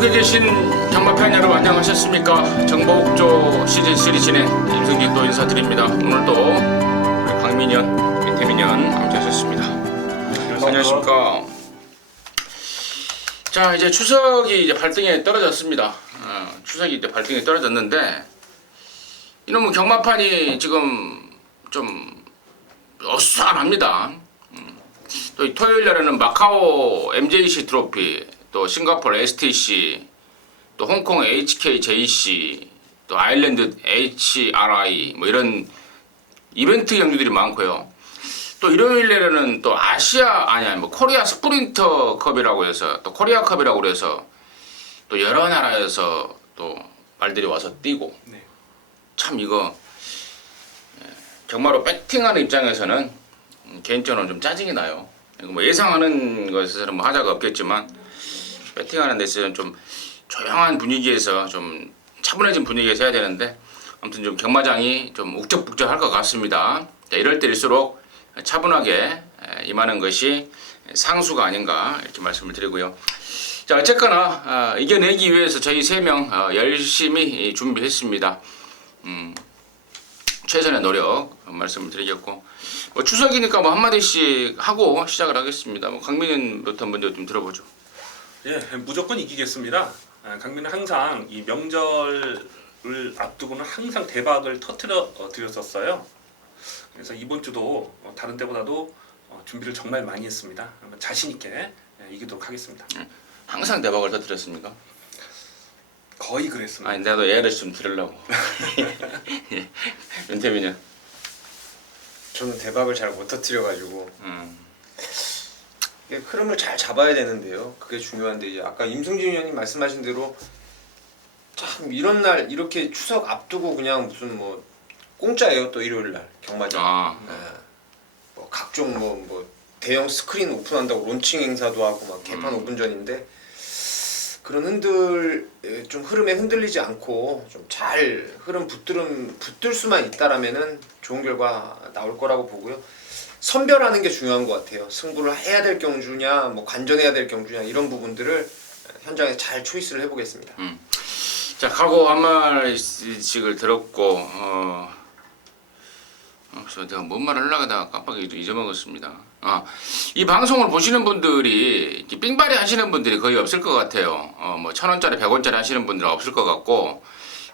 전국에 계신 경마팬 여러분 안녕하셨습니까? 정보국조 시즌3 진행 임승진 또 인사드립니다. 오늘도 우리 강민현, 민태민현 함께 하셨습니다. 안녕하십니까? 자, 이제 추석이 이제 발등에 떨어졌습니다. 추석이 이제 발등에 떨어졌는데 이놈의 경마판이 지금 좀 어수선합니다. 또 토요일 날에는 마카오 MJC 트로피, 또 싱가포르 STC, 또 홍콩 HKJC, 또 아일랜드 HRI 뭐 이런 이벤트 경주들이 많고요. 또 일요일 날에는 또 코리아 스프린터 컵이라고 해서 또 코리아 컵이라고 그래서 또 여러 나라에서 또 말들이 와서 뛰고 네. 참 이거 정말로 배팅하는 입장에서는 개인적으로 좀 짜증이 나요. 뭐 예상하는 것에서는 뭐 하자가 없겠지만 배팅하는 데 있어서는 좀 조용한 분위기에서 좀 차분해진 분위기에서 해야 되는데 아무튼 좀 경마장이 좀 욱적북적할 것 같습니다. 이럴 때일수록 차분하게 임하는 것이 상수가 아닌가 이렇게 말씀을 드리고요. 자, 어쨌거나 이겨내기 위해서 저희 3명 열심히 준비했습니다. 최선의 노력 말씀을 드리겠고 뭐 추석이니까 뭐 한마디씩 하고 시작을 하겠습니다. 뭐 강민현부터 먼저 좀 들어보죠. 예, 무조건 이기겠습니다. 강민은 항상 이 명절을 앞두고는 항상 대박을 터뜨려 드렸었어요. 그래서 이번 주도 다른 때보다도 준비를 정말 많이 했습니다. 자신 있게 이기도록 하겠습니다. 항상 대박을 터뜨렸습니까? 거의 그랬습니다. 아니 나도 예를 좀 들으려고. 윤태민은? 저는 대박을 잘 못 터뜨려가지고 흐름을 잘 잡아야 되는데요. 그게 중요한데 이제 아까 임승진 위원님 말씀하신 대로 참 이런 날 이렇게 추석 앞두고 그냥 무슨 뭐 공짜예요. 또 일요일 날 경마장. 뭐 각종 뭐 대형 스크린 오픈한다고 론칭 행사도 하고 막 개판 오픈전인데 그런 좀 흐름에 흔들리지 않고 좀 잘 흐름 붙들 수만 있다라면은 좋은 결과 나올 거라고 보고요. 선별하는 게 중요한 것 같아요. 승부를 해야 될 경주냐, 뭐 관전해야 될 경주냐 이런 부분들을 현장에 잘 초이스를 해보겠습니다. 자, 각오 한 말씩을 들었고 그래서 내가 뭔 말을 하려고 하다가 깜빡 잊어먹었습니다. 이 방송을 보시는 분들이 삥바리 하시는 분들이 거의 없을 것 같아요. 뭐 1,000원짜리 100원짜리 하시는 분들은 없을 것 같고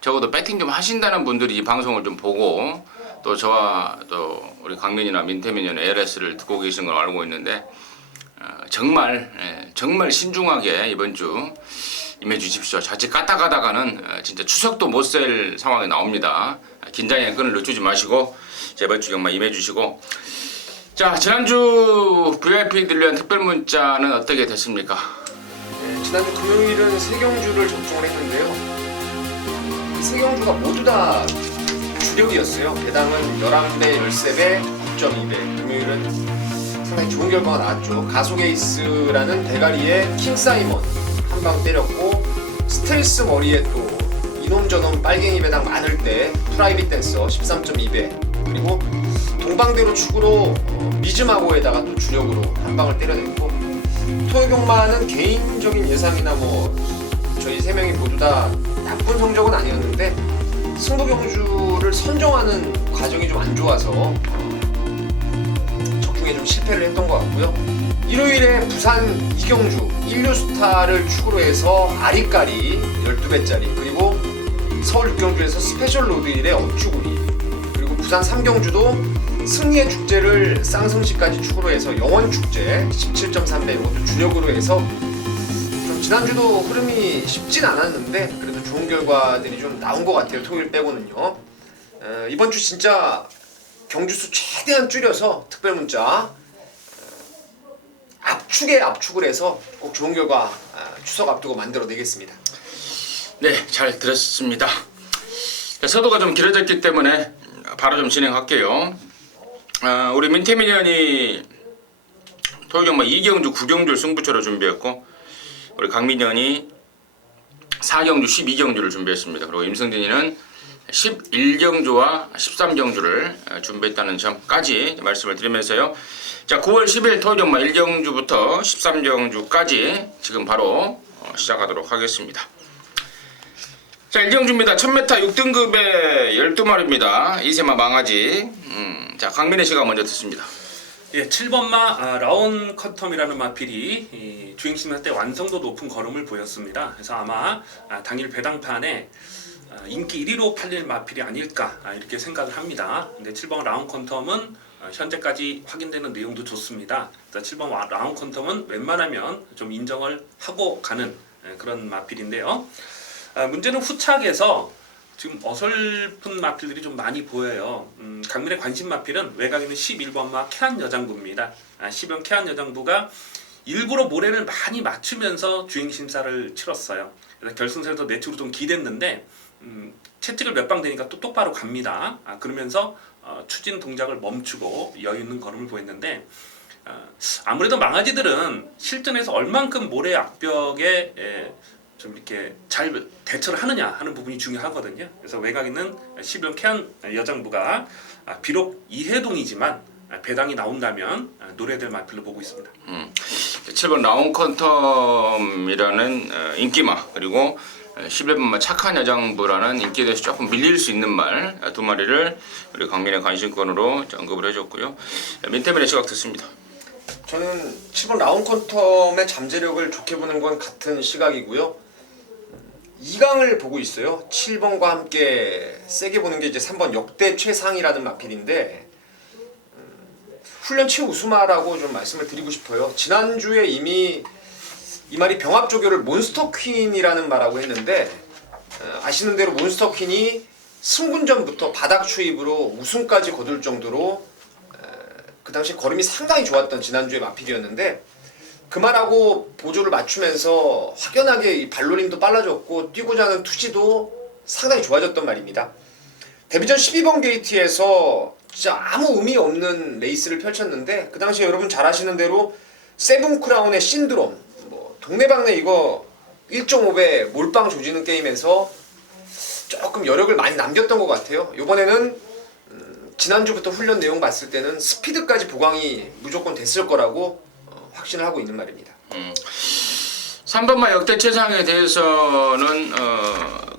적어도 배팅 좀 하신다는 분들이 이 방송을 좀 보고 또 저와 또 우리 강민이나 민태민이나 LS를 듣고 계시는 걸 알고 있는데 정말 신중하게 이번 주 임해 주십시오. 자칫 까딱하다가는 진짜 추석도 못 셀 상황이 나옵니다. 긴장의 끈을 늦추지 마시고 이번 주 경마 임해 주시고 자, 지난주 VIP들 위한 특별 문자는 어떻게 됐습니까? 네, 지난주 금요일은 세 경주를 접종을 했는데요. 이 세 경주가 모두 다 주력이었어요. 배당은 11배, 13배, 9.2배. 금요일은 상당히 좋은 결과가 나왔죠. 가속에이스라는 대가리에 킹사이먼 한 방 때렸고 스텔스 머리에 또 이놈 저놈 빨갱이 배당 많을 때 프라이빗 댄서 13.2배 그리고 동방대로 축으로 미즈마고에다가 또 주력으로 한 방을 때려냈고 토요경마는 개인적인 예상이나 뭐 저희 3명이 모두 다 나쁜 성적은 아니었는데 승부경주를 선정하는 과정이 좀 안 좋아서 적중에 좀 실패를 했던 것 같고요. 일요일에 부산 이경주 인류스타를 축으로 해서 아리까리 12배짜리 그리고 서울 6경주에서 스페셜 로드일의 업주구리 그리고 부산 3경주도 승리의 축제를 쌍성시까지 축으로 해서 영원축제 17.3배 이것도 주력으로 해서 좀 지난주도 흐름이 쉽진 않았는데 그래도 좋은 결과들이 좀 나온 것 같아요. 토요일 빼고는요. 이번 주 진짜 경주수 최대한 줄여서 특별문자 압축에 압축을 해서 꼭 좋은 결과 추석 앞두고 만들어내겠습니다. 네, 잘 들었습니다. 자, 서두가 좀 길어졌기 때문에 바로 좀 진행할게요. 우리 민태민현이 토요경마 2경주 9경주를 승부처로 준비했고 우리 강민현이 4경주 12경주를 준비했습니다. 그리고 임승진이는 11경주와 13경주를 준비했다는 점까지 말씀을 드리면서요. 자, 9월 10일 토요경마 1경주부터 13경주까지 지금 바로 시작하도록 하겠습니다. 자, 일경주입니다. 1000m 6등급의 12마리입니다. 이세마 망아지. 자, 강민혜 씨가 먼저 듣습니다. 예, 7번마 라온 커텀이라는 마필이 주행심사 때 완성도 높은 걸음을 보였습니다. 그래서 아마 당일 배당판에 인기 1위로 팔릴 마필이 아닐까 이렇게 생각을 합니다. 근데 7번 라온 컨텀은 현재까지 확인되는 내용도 좋습니다. 그래서 7번 라온 컨텀은 웬만하면 좀 인정을 하고 가는 그런 마필인데요. 문제는 후착에서 지금 어설픈 마필들이 좀 많이 보여요. 강민의 관심 마필은 외곽에 있는 11번마 캐안 여장부입니다. 10번 캐안 여장부가 일부러 모래를 많이 맞추면서 주행 심사를 치렀어요. 그래서 결승선에서 내추로 좀 기댔는데 채찍을 몇 방 되니까 또 똑바로 갑니다. 그러면서 추진 동작을 멈추고 여유 있는 걸음을 보였는데 아무래도 망아지들은 실전에서 얼만큼 모래 악벽에 좀 이렇게 잘 대처를 하느냐 하는 부분이 중요하거든요. 그래서 외곽에 있는 11번 캐안 여장부가 비록 이해동이지만 배당이 나온다면 노려야 될 마필로 보고 있습니다. 7번 라온 컨텀이라는 인기마, 그리고 11번마 착한 여장부라는 인기에 대해서 조금 밀릴 수 있는 말 두 마리를 우리 강민의 관심권으로 언급을 해줬고요. 민태민의 시각 듣습니다. 저는 7번 라운 퀀텀의 잠재력을 좋게 보는 건 같은 시각이고요. 2강을 보고 있어요. 7번과 함께 세게 보는 게 이제 3번 역대 최상이라는 마필인데 훈련 최우수마라고 좀 말씀을 드리고 싶어요. 지난주에 이미 이 말이 병합 조교를 몬스터 퀸이라는 말하고 했는데 아시는 대로 몬스터 퀸이 승군전부터 바닥 추입으로 우승까지 거둘 정도로 그 당시 걸음이 상당히 좋았던 지난주의 마필이었는데 그 말하고 보조를 맞추면서 확연하게 이 발놀림도 빨라졌고 뛰고자 하는 투지도 상당히 좋아졌던 말입니다. 데뷔전 12번 게이트에서 진짜 아무 의미 없는 레이스를 펼쳤는데 그 당시에 여러분 잘 아시는 대로 세븐 크라운의 신드롬 동네방네 이거 1.5배 몰빵 조지는 게임에서 조금 여력을 많이 남겼던 것 같아요. 이번에는 지난주부터 훈련 내용 봤을 때는 스피드까지 보강이 무조건 됐을 거라고 확신을 하고 있는 말입니다. 3번마 역대 최상에 대해서는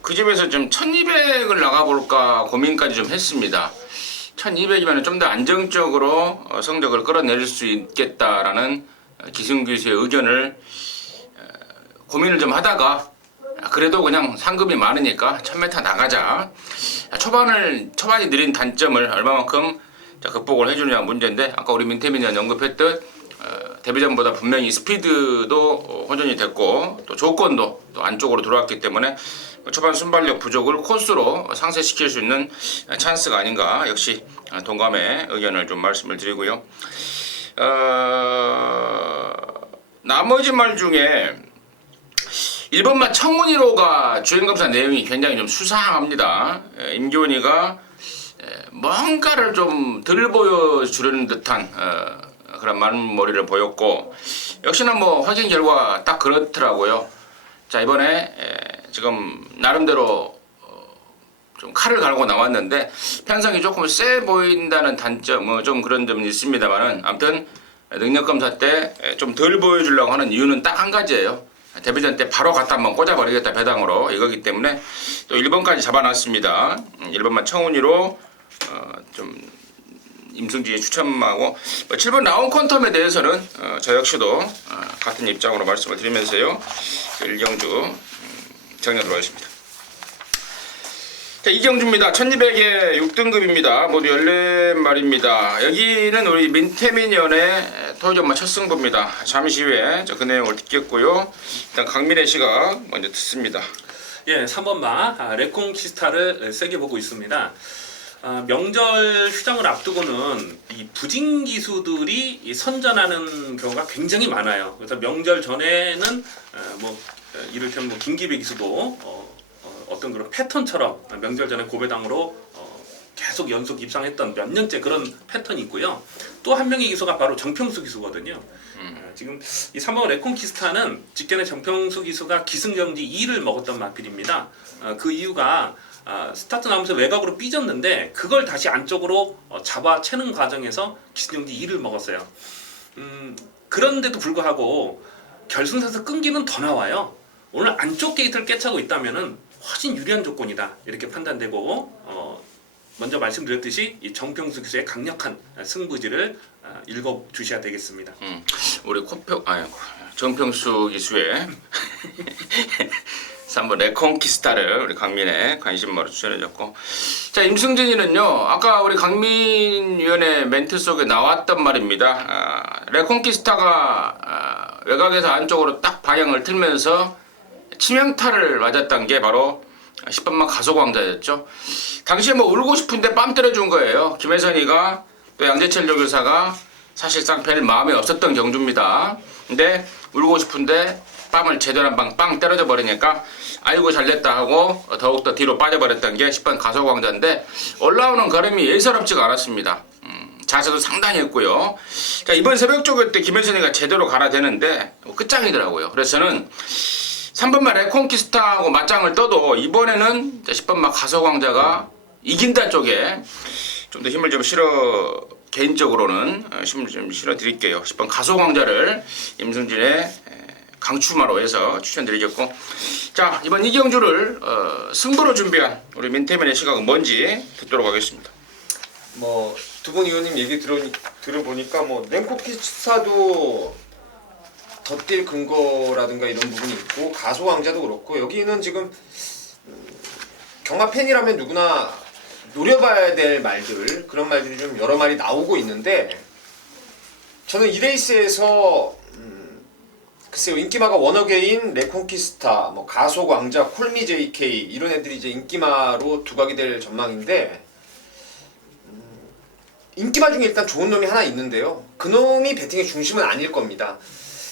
그 집에서 좀 1200을 나가볼까 고민까지 좀 했습니다. 1200이면 좀 더 안정적으로 성적을 끌어낼 수 있겠다라는 기승교수의 의견을 고민을 좀 하다가 그래도 그냥 상금이 많으니까 1000m 나가자. 초반이 느린 단점을 얼마만큼 극복을 해주느냐 문제인데 아까 우리 민태민이 언급했듯 데뷔전보다 분명히 스피드도 호전이 됐고 또 조건도 또 안쪽으로 들어왔기 때문에 초반 순발력 부족을 코스로 상쇄시킬 수 있는 찬스가 아닌가 역시 동감의 의견을 좀 말씀을 드리고요. 나머지 말 중에 1번마 청운이로가 주행검사 내용이 굉장히 좀 수상합니다. 임교훈이가 뭔가를 좀 덜 보여주려는 듯한 그런 말머리를 보였고 역시나 뭐 확인 결과 딱 그렇더라고요. 자, 이번에 지금 나름대로 좀 칼을 갈고 나왔는데 편성이 조금 세 보인다는 단점 좀 그런 점은 있습니다만은 아무튼 능력검사 때 좀 덜 보여주려고 하는 이유는 딱 한 가지예요. 데뷔전 때 바로 갖다 한번 꽂아버리겠다 배당으로 이거기 때문에 또 1번까지 잡아놨습니다. 1번만 청운이로 좀 임승진이 추천하고 7번 라운 퀀텀에 대해서는 저 역시도 같은 입장으로 말씀을 드리면서요. 일경주 정리하도록 하겠습니다. 자, 이경주입니다. 1200에 6등급입니다. 모두 14마리입니다. 여기는 우리 민태민연의 토요전마 첫 승부입니다. 잠시 후에 그 내용을 듣겠고요. 일단 강민의 시각 먼저 듣습니다. 예, 3번마 레콘키스타를 세게 보고 있습니다. 명절 휴장을 앞두고는 이 부진 기수들이 선전하는 경우가 굉장히 많아요. 그래서 명절 전에는 이를테면 김기배 기수도 어떤 그런 패턴처럼 명절 전에 고배당으로 계속 연속 입상했던 몇 년째 그런 패턴이 있고요. 또 한 명의 기수가 바로 정평수 기수거든요. 지금 이 3번 레콘키스타는 직전에 정평수 기수가 기승전지 2를 먹었던 마필입니다. 그 이유가 스타트 나오면서 외곽으로 삐졌는데 그걸 다시 안쪽으로 잡아채는 과정에서 기승전지 2를 먹었어요. 그런데도 불구하고 결승선에서 끈기는 더 나와요. 오늘 안쪽 게이트를 깨차고 있다면은 훨씬 유리한 조건이다 이렇게 판단되고 먼저 말씀드렸듯이 이 정평수 기수의 강력한 승부지를 읽어 주셔야 되겠습니다. 우리 정평수 기수의 3번 레콘키스타를 우리 강민의 관심마로 추천해줬고, 자 임승진이는요 아까 우리 강민 위원의 멘트 속에 나왔던 말입니다. 레콘키스타가 외곽에서 안쪽으로 딱 방향을 틀면서 치명타를 맞았던 게 바로 10번만 가속왕자였죠. 당시에 뭐 울고 싶은데 뺨 때려준 거예요. 김혜선이가 또 양재철 조교사가 사실상 별 마음이 없었던 경주입니다. 근데 울고 싶은데 뺨을 제대로 한 방 빵 때려져 버리니까 아이고 잘됐다 하고 더욱더 뒤로 빠져버렸던 게 10번 가속왕자인데 올라오는 걸음이 예사롭지가 않았습니다. 자세도 상당히 했고요. 자, 이번 새벽 조교 때 김혜선이가 제대로 갈아대는데 끝장이더라고요. 그래서 저는 3번만 레콘키스타하고 맞짱을 떠도 이번에는 10번만 가속왕자가 이긴다 쪽에 좀 더 힘을 좀 실어, 개인적으로는 힘을 좀 실어 드릴게요. 10번 가속왕자를 임승진의 강추마로 해서 추천드리겠고, 자 이번 이 경주를 승부로 준비한 우리 민태민의 시각은 뭔지 듣도록 하겠습니다. 뭐 두 분 의원님 얘기 들어보니까 뭐 랭코키스타도 덧뛸 근거라든가 이런 부분이 있고 가소왕자도 그렇고 여기는 지금 경마 팬이라면 누구나 노려봐야 될 말들, 그런 말들이 좀 여러 마리 나오고 있는데 저는 이 레이스에서 글쎄요, 인기마가 워너게인, 레콘키스타, 뭐 가속왕자, 콜미 JK 이런 애들이 이제 인기마로 두각이 될 전망인데, 인기마 중에 일단 좋은 놈이 하나 있는데요. 그 놈이 배팅의 중심은 아닐 겁니다.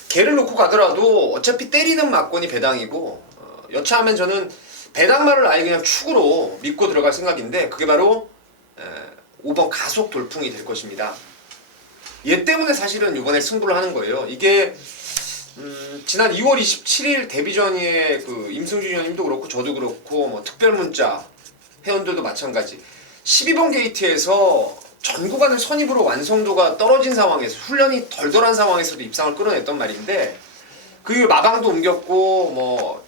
걔를 놓고 가더라도 어차피 때리는 막건이 배당이고, 여차하면 저는 배당마를 아예 그냥 축으로 믿고 들어갈 생각인데, 그게 바로 5번 가속 돌풍이 될 것입니다. 얘 때문에 사실은 이번에 승부를 하는 거예요. 이게 지난 2월 27일 데뷔전에 그 임승준 의원님도 그렇고 저도 그렇고 뭐 특별 문자 회원들도 마찬가지 12번 게이트에서 전 구간을 선입으로 완성도가 떨어진 상황에서 훈련이 덜덜한 상황에서도 입상을 끌어냈던 말인데 그 이후 마방도 옮겼고 뭐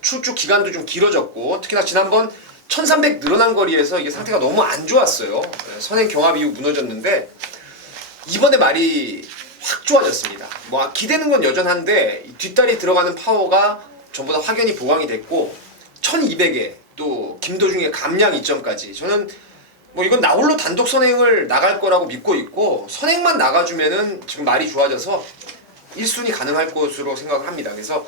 출주 기간도 좀 길어졌고 특히나 지난번 1300 늘어난 거리에서 이게 상태가 너무 안 좋았어요. 선행 경합 이후 무너졌는데 이번에 말이 확 좋아졌습니다. 뭐 기대는 건 여전한데 뒷다리 들어가는 파워가 전부 다 확연히 보강이 됐고 1200에 또 김도중의 감량 2점까지 저는 뭐 이건 나홀로 단독 선행을 나갈 거라고 믿고 있고 선행만 나가주면은 지금 말이 좋아져서 1순위 가능할 것으로 생각을 합니다. 그래서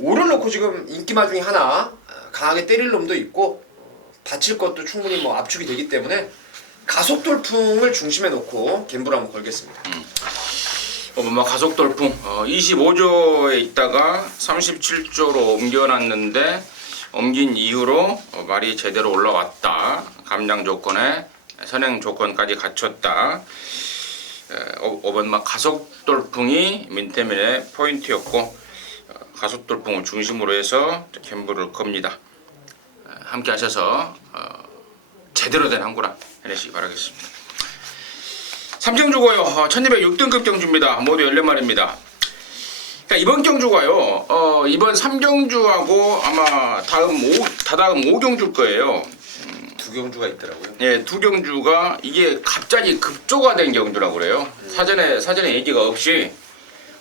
5를 놓고 지금 인기마 중에 하나 강하게 때릴 놈도 있고 다칠 것도 충분히 뭐 압축이 되기 때문에 가속 돌풍을 중심에 놓고 갬블을 한번 걸겠습니다. 뭐 가속 돌풍 25조에 있다가 37조로 옮겨놨는데 옮긴 이후로 말이 제대로 올라왔다. 감량 조건에 선행 조건까지 갖췄다. 5번 가속 돌풍이 민태민의 포인트였고 가속 돌풍을 중심으로 해서 갬블을 겁니다. 함께 하셔서 제대로 된 한구라 해내시기 바라겠습니다. 3경주고요. 1206등급 경주입니다. 모두 14마리입니다. 이번 경주가요. 이번 3경주하고 아마 다다음 5경주일 거예요. 두 경주가 있더라고요. 예, 두 경주가 이게 갑자기 급조가 된 경주라고 그래요. 사전에 얘기가 없이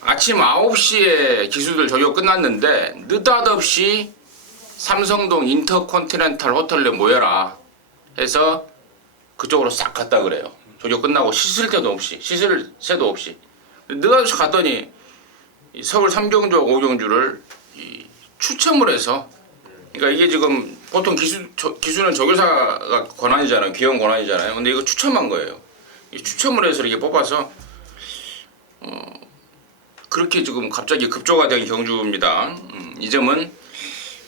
아침 9시에 기수들 조교 끝났는데 느닷없이 삼성동 인터컨티넨탈 호텔에 모여라 해서 그쪽으로 싹 갔다 그래요. 조교 끝나고 씻을 새도 없이 느닷없이 갔더니 서울 3경주 5경주를 추첨을 해서, 그러니까 이게 지금 보통 기수는 조교사가 권한이잖아요. 기원 권한이잖아요. 근데 이거 추첨한 거예요. 추첨을 해서 이렇게 뽑아서 그렇게 지금 갑자기 급조가 된 경주입니다. 이 점은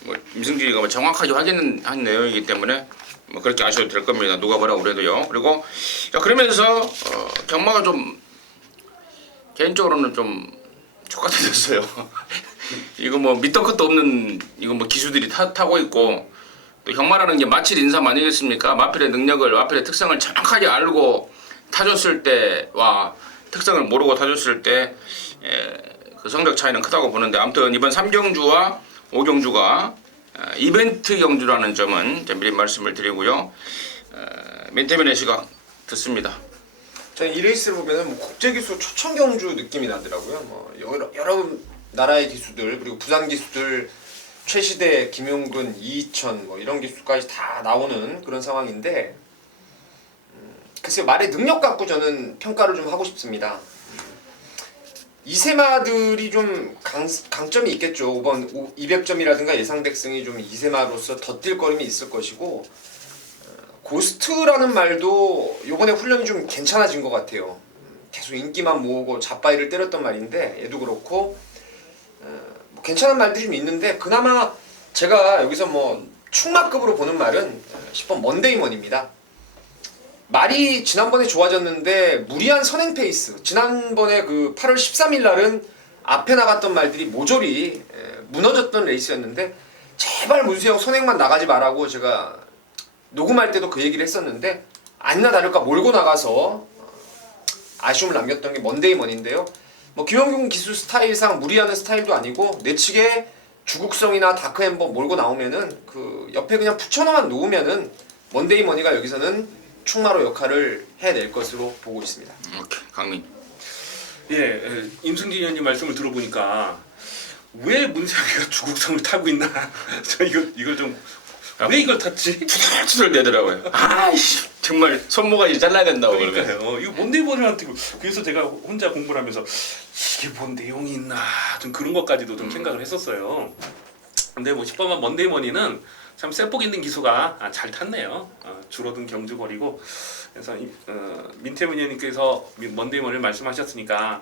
뭐 임승준이가 정확하게 확인한 내용이기 때문에 뭐 그렇게 아셔도 될 겁니다. 누가 뭐라고 그래도요. 그리고 그러면서 경마가 좀 개인적으로는 좀 족같아졌어요. 이거 뭐 밑도 끝도 없는 이거 뭐 기수들이 타고 있고 또 경마라는 게 마칠 인삼 아니겠습니까? 마필의 능력을 마필의 특성을 정확하게 알고 타줬을 때와 특성을 모르고 타줬을 때 그 성적 차이는 크다고 보는데 아무튼 이번 3경주와 5경주가 이벤트 경주라는 점은 미리 말씀을 드리고요. 민태민의 시각 듣습니다. 저는 이 레이스를 보면은 뭐 국제기수 초청 경주 느낌이 나더라고요. 뭐 여러 나라의 기수들 그리고 부산 기수들 최시대, 김용근, 이희천 뭐 이런 기수까지 다 나오는 그런 상황인데 글쎄요 말의 능력 갖고 저는 평가를 좀 하고 싶습니다. 이세마들이 좀 강점이 있겠죠. 이번 200점이라든가 예상 백승이 좀 이세마로서 덧뛸거림이 있을 것이고 고스트라는 말도 요번에 훈련이 좀 괜찮아진 것 같아요. 계속 인기만 모으고 잡바이를 때렸던 말인데 얘도 그렇고 뭐 괜찮은 말들이 좀 있는데 그나마 제가 여기서 뭐 충마급으로 보는 말은 10번 먼데이먼입니다. 말이 지난번에 좋아졌는데 무리한 선행 페이스. 지난번에 그 8월 13일 날은 앞에 나갔던 말들이 모조리 무너졌던 레이스였는데 제발 문수영 선행만 나가지 말라고 제가 녹음할 때도 그 얘기를 했었는데 아니나 다를까 몰고 나가서 아쉬움을 남겼던 게 먼데이먼인데요. 뭐 김영균 기수 스타일상 무리하는 스타일도 아니고 내측에 주국성이나 다크햄버 몰고 나오면은 그 옆에 그냥 붙여놓만 놓으면은 먼데이머니가 여기서는 충마로 역할을 해낼 것으로 보고 있습니다. 오케이, 강민. 예, 임승진 의원님 말씀을 들어보니까 왜 문세영이가 주국성을 타고 있나? 저 이걸 좀 왜 이걸 탔지? 투덜투덜 대더라고요. 아이씨, 정말 손모가지 잘라야 된다고 그러면. 그러니까요. 이거 뭔 내용이한테 그래서 제가 혼자 공부를 하면서 이게 뭔 내용이 있나 좀 그런 것까지도 좀 생각을 했었어요. 근데 뭐 10번만 먼데이머니는 참 쇠폭 있는 기수가 잘 탔네요. 줄어든 경주거리고 그래서 민태민 의원님께서 먼데이머니를 말씀하셨으니까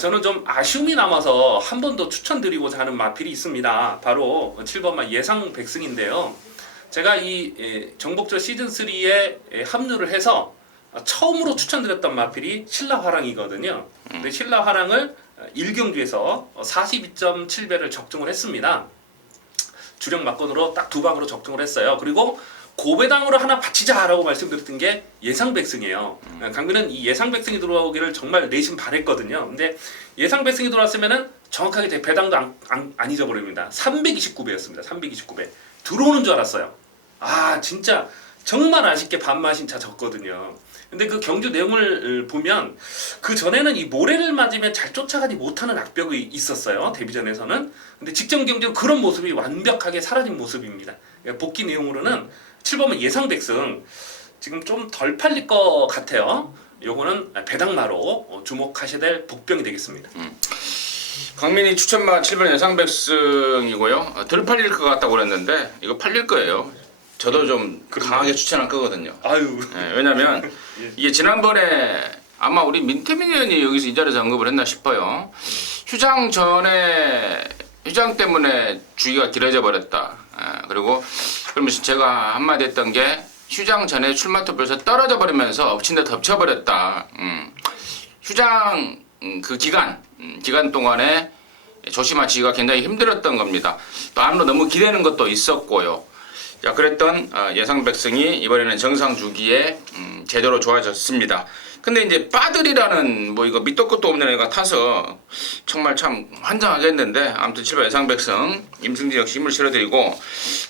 저는 좀 아쉬움이 남아서 한 번 더 추천드리고자 하는 마필이 있습니다. 바로 7번만 예상 백승인데요. 제가 이 정복절 시즌3에 합류를 해서 처음으로 추천드렸던 마필이 신라화랑이거든요. 근데 신라화랑을 1경주에서 42.7배를 적중을 했습니다. 주력 막건으로 딱 두 방으로 적중을 했어요. 그리고 고배당으로 하나 바치자라고 말씀드렸던 게 예상 백승이에요. 강민은 이 예상 백승이 들어오기를 정말 내심 바랬거든요. 근데 예상 백승이 들어왔으면은 정확하게 제 배당도 안 잊어버립니다. 329배였습니다. 329배. 들어오는 줄 알았어요. 진짜 정말 아쉽게 반마신 차 졌거든요. 근데 그 경주 내용을 보면 그 전에는 이 모래를 맞으면 잘 쫓아가지 못하는 악벽이 있었어요. 데뷔전에서는. 근데 직전 경기로 그런 모습이 완벽하게 사라진 모습입니다. 복귀 내용으로는 7번은 예상 백승 지금 좀 덜 팔릴 것 같아요. 요거는 배당마로 주목하셔야 될 복병이 되겠습니다. 강민이 추천마 7번 예상 백승이고요. 덜 팔릴 것 같다고 그랬는데 이거 팔릴 거예요. 저도 좀 강하게 추천할 거거든요. 아유. 네, 왜냐면 이게 지난번에 아마 우리 민태민 의원이 여기서 이 자리에서 언급을 했나 싶어요. 휴장 전에 휴장 때문에 주기가 길어져 버렸다. 그리고 그러면서 제가 한마디 했던 게 휴장 전에 출마 투표에서 떨어져 버리면서 엎친 데 덮쳐 버렸다. 휴장 그 기간 동안에 조심하기가 굉장히 힘들었던 겁니다. 또 안으로 너무 기대는 것도 있었고요. 자, 그랬던 예상 백승이 이번에는 정상 주기에 제대로 좋아졌습니다. 근데 이제 빠들이라는 뭐 이거 밑도 끝도 없는 애가 타서 정말 참 환장하겠는데 아무튼 7번 예상 백승 임승진 역시 힘을 실어드리고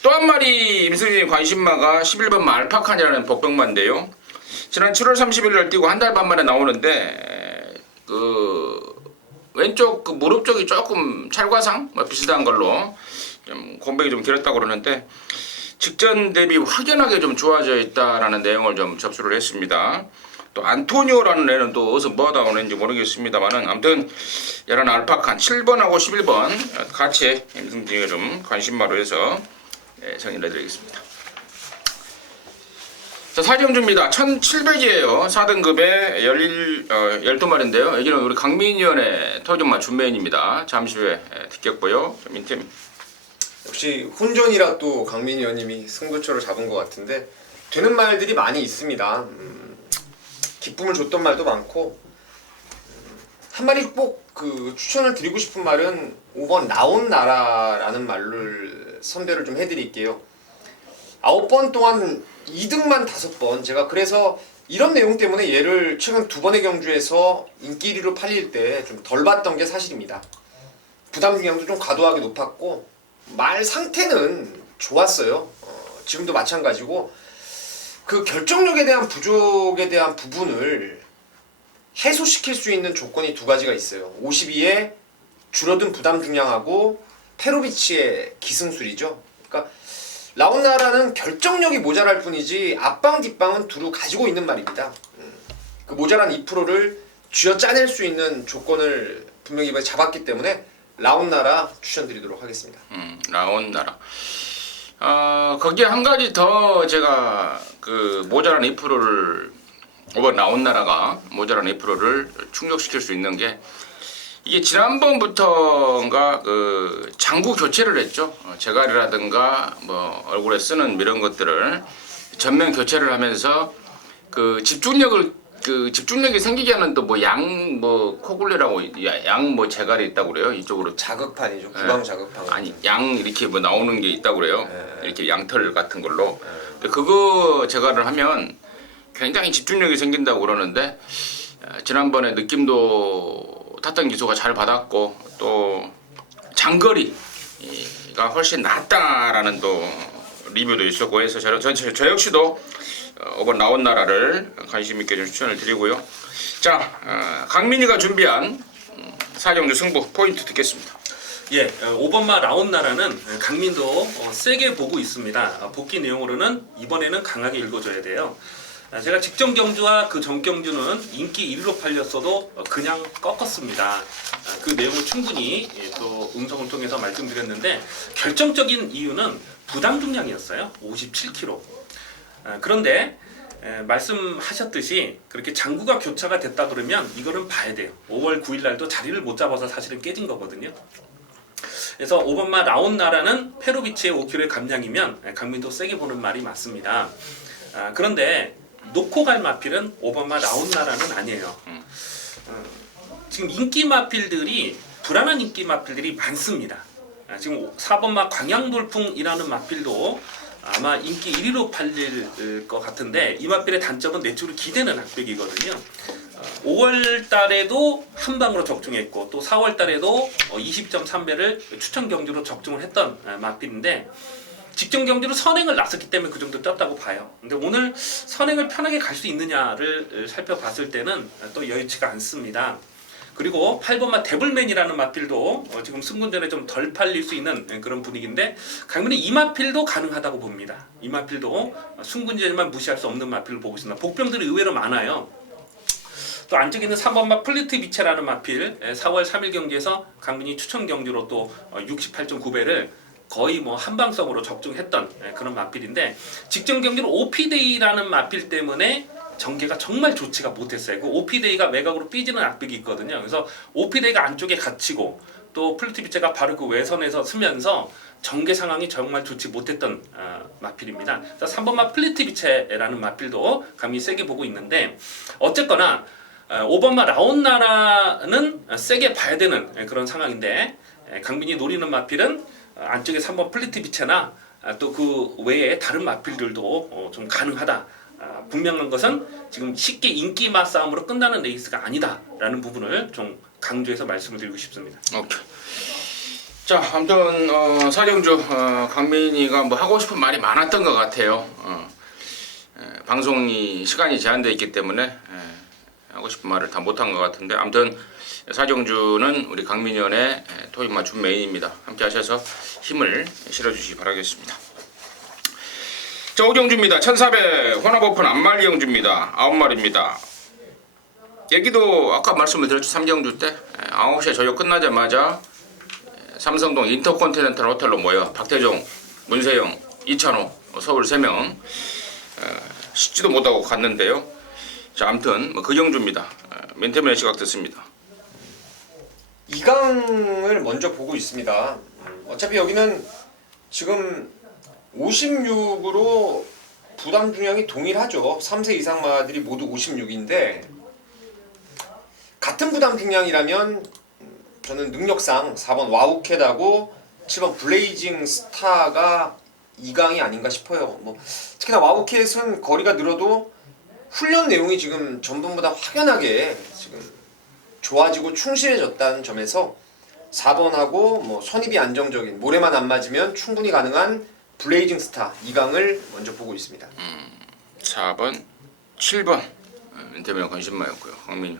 또 한 마리 임승진 관심마가 11번 알파칸이라는 복병마인데요. 지난 7월 30일 날 뛰고 한 달 반 만에 나오는데 그 왼쪽 그 무릎 쪽이 조금 찰과상 뭐 비슷한 걸로 좀 공백이 좀 길었다고 그러는데 직전 대비 확연하게 좀 좋아져 있다라는 내용을 좀 접수를 했습니다. 또 안토니오라는 애는 또 어디서 뭐하다 오는지 모르겠습니다만은 아무튼 이런 알파칸 7번하고 11번 같이 임승진이 좀 관심마로 해서 정리를 해드리겠습니다. 자, 4경주입니다. 1700이에요. 4등급에 12마리인데요. 여기는 우리 강민위원의 토종마 준메인입니다. 잠시 후에 듣겠고요. 민팀. 역시 혼전이라 또 강민희 의원님이 승부처를 잡은 것 같은데 되는 말들이 많이 있습니다. 기쁨을 줬던 말도 많고 한 마리 꼭 그 추천을 드리고 싶은 말은 5번 나온 나라라는 말을 선배를 좀 해드릴게요. 9번 동안 2등만 5번 제가 그래서 이런 내용 때문에 얘를 최근 2번의 경주에서 인기 1위로 팔릴 때 좀 덜 봤던 게 사실입니다. 부담 중량도 좀 과도하게 높았고 말 상태는 좋았어요. 지금도 마찬가지고 그 결정력에 대한 부족에 대한 부분을 해소시킬 수 있는 조건이 두 가지가 있어요. 52의 줄어든 부담 중량하고 페로비치의 기승술이죠. 그러니까 라온나라는 결정력이 모자랄 뿐이지 앞방 뒷방은 두루 가지고 있는 말입니다. 그 모자란 2%를 쥐어짜낼 수 있는 조건을 분명히 이번에 잡았기 때문에 라온나라 추천드리도록 하겠습니다. 라온나라. 거기에 한 가지 더 제가 그 모자란 2%를 이번 라온나라가 모자란 2%를 충족시킬 수 있는 게 이게 지난번부터인가 그 장구 교체를 했죠. 제갈이라든가 뭐 얼굴에 쓰는 이런 것들을 전면 교체를 하면서 그 집중력이 생기게 하는 또 뭐 양 뭐 코굴레라고 양 뭐 제갈이 있다고 그래요. 이쪽으로 자극판이죠. 구강 자극판. 아니 양 이렇게 뭐 나오는 게 있다고 그래요. 네. 이렇게 양털 같은 걸로. 그거 제갈을 하면 굉장히 집중력이 생긴다고 그러는데 지난번에 느낌도 탔던 기수가 잘 받았고 또 장거리가 훨씬 낫다라는 또 리뷰도 있었고 해서 저 역시도 이번 라온나라를 관심 있게 좀 추천을 드리고요. 자, 강민이가 준비한 사경주 승부 포인트 듣겠습니다. 예, 5번마 라온나라는 강민도 세게 보고 있습니다. 복귀 내용으로는 이번에는 강하게 읽어줘야 돼요. 제가 직전 경주와 그 전 경주는 인기 1위로 팔렸어도 그냥 꺾었습니다. 그 내용을 충분히 또 음성을 통해서 말씀드렸는데 결정적인 이유는 부담 중량이었어요. 57kg. 그런데 말씀하셨듯이 그렇게 장구가 교차가 됐다 그러면 이거는 봐야 돼요. 5월 9일 날도 자리를 못 잡아서 사실은 깨진 거거든요. 그래서 5번마 라온나라는 페로비치의 5kg의 감량이면 강민도 세게 보는 말이 맞습니다. 그런데 놓고 갈 마필은 5번마 라온나라는 아니에요. 지금 인기 마필들이 불안한 인기 마필들이 많습니다. 지금 4번마 광양돌풍이라는 마필도 아마 인기 1위로 팔릴 것 같은데 이 마필의 단점은 내추럴 기대는 악백이거든요. 5월 달에도 한 방으로 적중했고 또 4월 달에도 20.3배를 추천 경주로 적중을 했던 마필인데 직전 경주로 선행을 났었기 때문에 그 정도 떴다고 봐요. 근데 오늘 선행을 편하게 갈 수 있느냐를 살펴봤을 때는 또 여의치가 않습니다. 그리고 8번마 데블맨이라는 마필도 지금 승군전에 좀 덜 팔릴 수 있는 그런 분위기인데 강민이 이 마필도 가능하다고 봅니다. 이 마필도 승군전에만 무시할 수 없는 마필을 보고 있습니다. 복병들이 의외로 많아요. 또 안쪽에 있는 3번마 플리트 비체라는 마필 4월 3일 경기에서 강민이 추천 경주로 또 68.9배를 거의 뭐 한방성으로 적중했던 그런 마필인데 직전 경기로 오피데이라는 마필 때문에 전개가 정말 좋지가 못했어요. 그 오피데이가 외곽으로 삐지는 악백이 있거든요. 그래서 오피데이가 안쪽에 갇히고 또 플루티비체가 바로 그 외선에서 쓰면서 전개 상황이 정말 좋지 못했던 마필입니다. 3번마 플루티비체라는 마필도 감히 세게 보고 있는데 어쨌거나 5번마 라온나라는 세게 봐야 되는 그런 상황인데 강민이 노리는 마필은 안쪽에 3번 플리티비체나 또 그 외에 다른 마필들도 좀 가능하다. 분명한 것은 지금 쉽게 인기마 싸움으로 끝나는 레이스가 아니다라는 부분을 좀 강조해서 말씀을 드리고 싶습니다. 오케이. 자, 아무튼 사경주 강민이가 뭐 하고 싶은 말이 많았던 것 같아요. 방송이 시간이 제한되어 있기 때문에 하고 싶은 말을 다 못한 것 같은데 아무튼 사경주는 우리 강민현의 토익 맞춤 메인입니다. 함께 하셔서 힘을 실어주시기 바라겠습니다. 자, 오경주입니다. 1400 혼합오픈 안말리 경주입니다. 9마리입니다. 얘기도 아까 말씀을 드렸죠. 3경주 때 9시에 저녁 끝나자마자 삼성동 인터컨티넨탈 호텔로 모여 박태종, 문세영, 이찬호, 서울 3명 씻지도 못하고 갔는데요. 자, 아무튼 그 경주입니다. 맨태면의 시각 듣습니다. 2강을 먼저 보고 있습니다. 어차피 여기는 지금 56으로 부담 중량이 동일하죠. 3세 이상 마들이 모두 56인데 같은 부담 중량이라면 저는 능력상 4번 와우캣하고 7번 블레이징 스타가 2강이 아닌가 싶어요. 뭐 특히나 와우캣은 거리가 늘어도 훈련 내용이 지금 전번보다 확연하게 지금 좋아지고 충실해졌다는 점에서 4번하고 뭐 선입이 안정적인 모래만 안 맞으면 충분히 가능한 블레이징 스타 2강을 먼저 보고 있습니다. 4번, 7번 대면 관심마였고요. 황민이.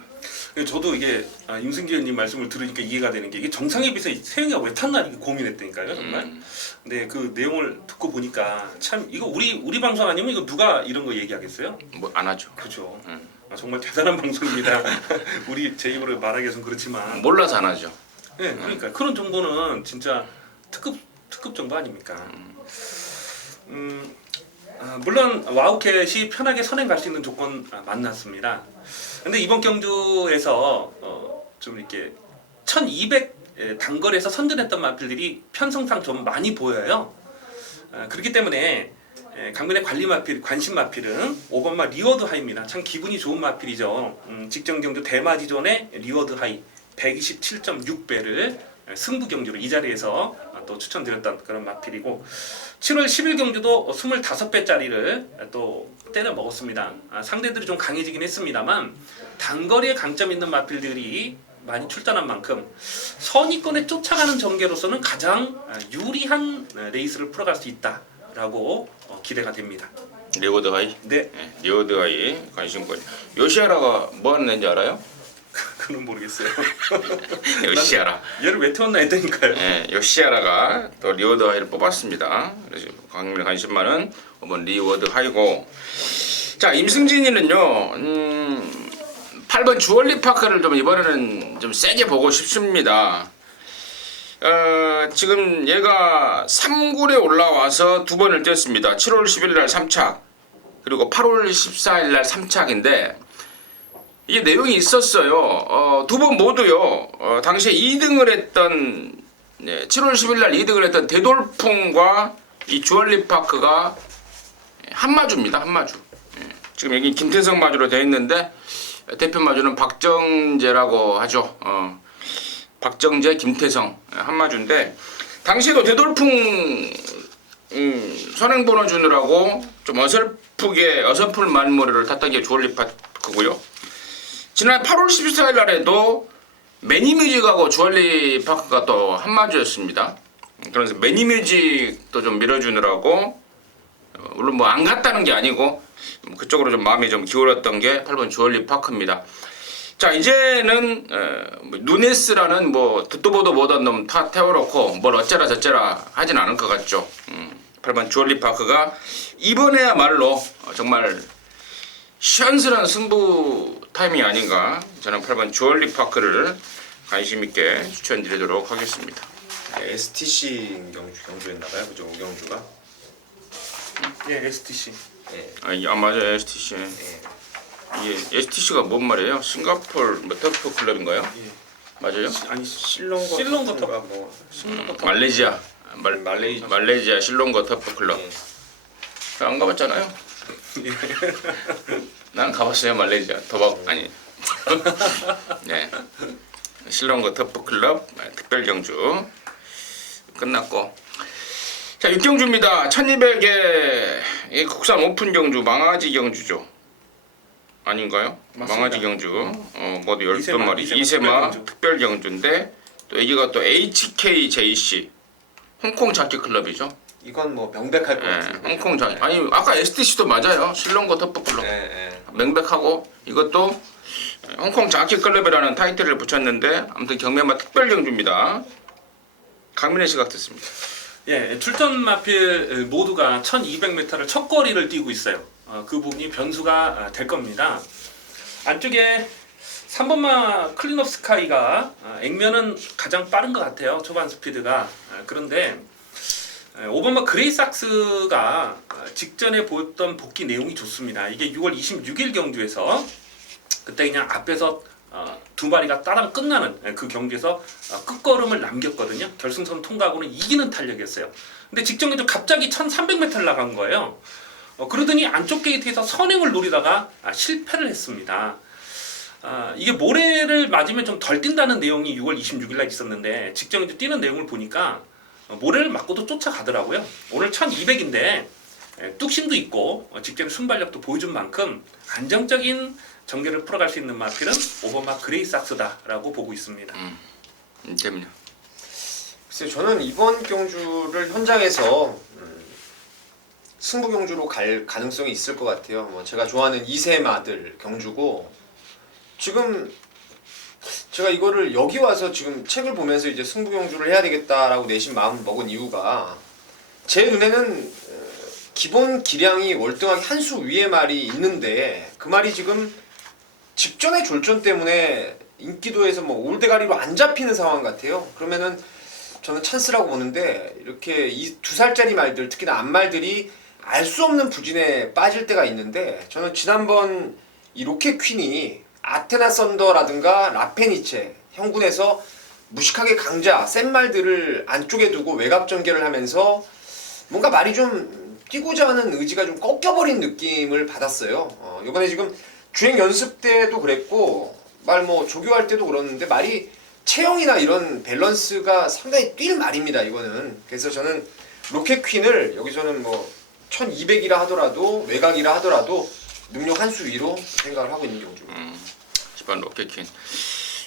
저도 이게 임승기 의원님 말씀을 들으니까 이해가 되는 게 이게 정상에 비해서 세영이가 왜 탔나 이게 고민했다니까요 정말. 근데 그 내용을 듣고 보니까 참 이거 우리 방송 아니면 이거 누가 이런 거 얘기하겠어요? 뭐 안 하죠. 그렇죠. 정말 대단한 방송입니다. 우리 제 입으로 말하기 좀 그렇지만. 몰라서 안 하죠. 네, 그러니까 그런 정보는 진짜 특급 정보 아닙니까? 물론 와우캣이 편하게 선행 갈 수 있는 조건 만났습니다. 근데 이번 경주에서 좀 이렇게 1200 단거리에서 선전했던 마필들이 편성상 좀 많이 보여요. 그렇기 때문에 강민의 관심 마필은 5번마 리워드 하이입니다. 참 기분이 좋은 마필이죠. 직전 경주 대마지존의 리워드 하이 127.6배를 승부 경주로 이 자리에서 또 추천드렸던 그런 마필이고 7월 10일 경주도 25배짜리를 또 때려 먹었습니다. 상대들이 좀 강해지긴 했습니다만 단거리에 강점 있는 마필들이 많이 출전한 만큼 선의권에 쫓아가는 전개로서는 가장 유리한 레이스를 풀어갈 수 있다라고 기대가 됩니다. 리워드 하이? 네. 네, 리워드 하이 관심권. 요시아라가 뭐 하는 애인지 알아요? 그건 모르겠어요. 요시아라. 얘를 왜 태웠나 했다니까요. 네, 요시아라가 또 리워드 하이를 뽑았습니다. 그래서 강민의 관심만은 5번 리워드 하이고. 자, 임승진이는요. 8번 주얼리 파크를 좀 이번에는 좀 세게 보고 싶습니다. 지금 얘가 3굴에 올라와서 2번을 뛰었습니다. 7월 10일 날 3착 그리고 8월 14일 날 3착인데 이게 내용이 있었어요. 2번 모두요. 당시에 2등을 했던 7월 10일 날 2등을 했던 대돌풍과 이 주얼리 파크가 한마주입니다. 한마주. 지금 여기 김태성 마주로 되어 있는데 대표 마주는 박정재라고 하죠. 박정재, 김태성 한마주인데 당시에도 대돌풍 선행번호 주느라고 좀 어설플 말머리를 탔던 게 주얼리 파크고요. 지난 8월 14일 날에도 매니뮤직하고 주얼리 파크가 또 한마주였습니다. 그래서 매니뮤직도 좀 밀어주느라고 물론 뭐 안 갔다는 게 아니고 그쪽으로 좀 마음이 좀 기울었던 게 8번 주얼리 파크입니다. 자, 이제는 누네스라는 뭐 듣도 보도 못한 놈 다 태워놓고 뭘 어쩌라 저쩌라 하진 않을 것 같죠. 8번 주얼리 파크가 이번에야말로 정말 시원스러운 승부 타이밍이 아닌가. 저는 8번 주얼리 파크를 관심 있게 추천드리도록 하겠습니다. STC 경주였나봐요, 그죠? 우경주가. 예, STC. 예. 맞아요, STC. 예. 이게 STC가 뭔 말이에요? 싱가포르 뭐 터프 클럽인가요? 예. 맞아요? 아니 실롱거 터프. 뭐 말레이시아 말레이시아 실롱거 터프 클럽. 예. 안 가봤잖아요. 난 가봤어요. 말레이시아 도박 아니. 네. 실롱거 터프 클럽 특별 경주 끝났고. 자, 6경주입니다. 1200의 국산 오픈 경주 망아지 경주죠. 아닌가요? 맞습니다. 망아지 경주. 모두 10마리. 이세마 이세마 특별 경주인데 또 여기가 또 HKJC 홍콩 자키 클럽이죠. 이건 뭐 명백할 것 예, 같은데. 홍콩 자키. 아니 아까 STC도 맞아요. 실롱거 터프 클럽. 예. 명백하고 이것도 홍콩 자키 클럽이라는 타이틀을 붙였는데 아무튼 경매마 특별 경주입니다. 강민의 시각 듣습니다. 예, 출전 마필 모두가 1200m를 첫 거리를 뛰고 있어요. 그 부분이 변수가 될 겁니다. 안쪽에 3번마 클린업 스카이가 액면은 가장 빠른 것 같아요. 초반 스피드가. 그런데 5번마 그레이삭스가 직전에 보였던 복귀 내용이 좋습니다. 이게 6월 26일 경주에서 그때 그냥 앞에서 두 마리가 따랑 끝나는 그 경기에서 끝걸음을 남겼거든요. 결승선 통과하고는 이기는 탄력이었어요. 근데 직전 경주 갑자기 1300m를 나간 거예요. 그러더니 안쪽 게이트에서 선행을 노리다가 실패를 했습니다. 이게 모래를 맞으면 좀 덜 뛴다는 내용이 6월 26일 날 있었는데 직전 경주 뛰는 내용을 보니까 모래를 맞고도 쫓아가더라고요. 오늘 1200인데 뚝심도 있고 직전 순발력도 보여준 만큼 안정적인 전개를 풀어갈 수 있는 마필은 5번마 그레이삭스다라고 보고 있습니다. 재밌네요. 글쎄요, 저는 이번 경주를 현장에서 승부 경주로 갈 가능성이 있을 것 같아요. 뭐 제가 좋아하는 이세마들 경주고 지금 제가 이거를 여기 와서 지금 책을 보면서 이제 승부 경주를 해야 되겠다라고 내심 마음 먹은 이유가 제 눈에는 기본 기량이 월등하게 한 수 위의 말이 있는데 그 말이 지금 직전의 졸전 때문에 인기도에서 뭐 올대가리로 안 잡히는 상황 같아요. 그러면은 저는 찬스라고 보는데 이렇게 이 2살짜리 말들 특히나 암말들이 알 수 없는 부진에 빠질 때가 있는데 저는 지난번 이 로켓 퀸이 아테나 썬더라든가 라페니체 형군에서 무식하게 강자 센 말들을 안쪽에 두고 외곽 전개를 하면서 뭔가 말이 좀 뛰고자 하는 의지가 좀 꺾여버린 느낌을 받았어요. 이번에 지금 주행 연습 때도 그랬고 말 뭐 조교할 때도 그랬는데 말이 체형이나 이런 밸런스가 상당히 뛸 말입니다. 이거는 그래서 저는 로켓 퀸을 여기서는 뭐 1200이라 하더라도 외곽이라 하더라도 능력 한 수 위로 생각을 하고 있는 경주입니다. 10번 로켓퀸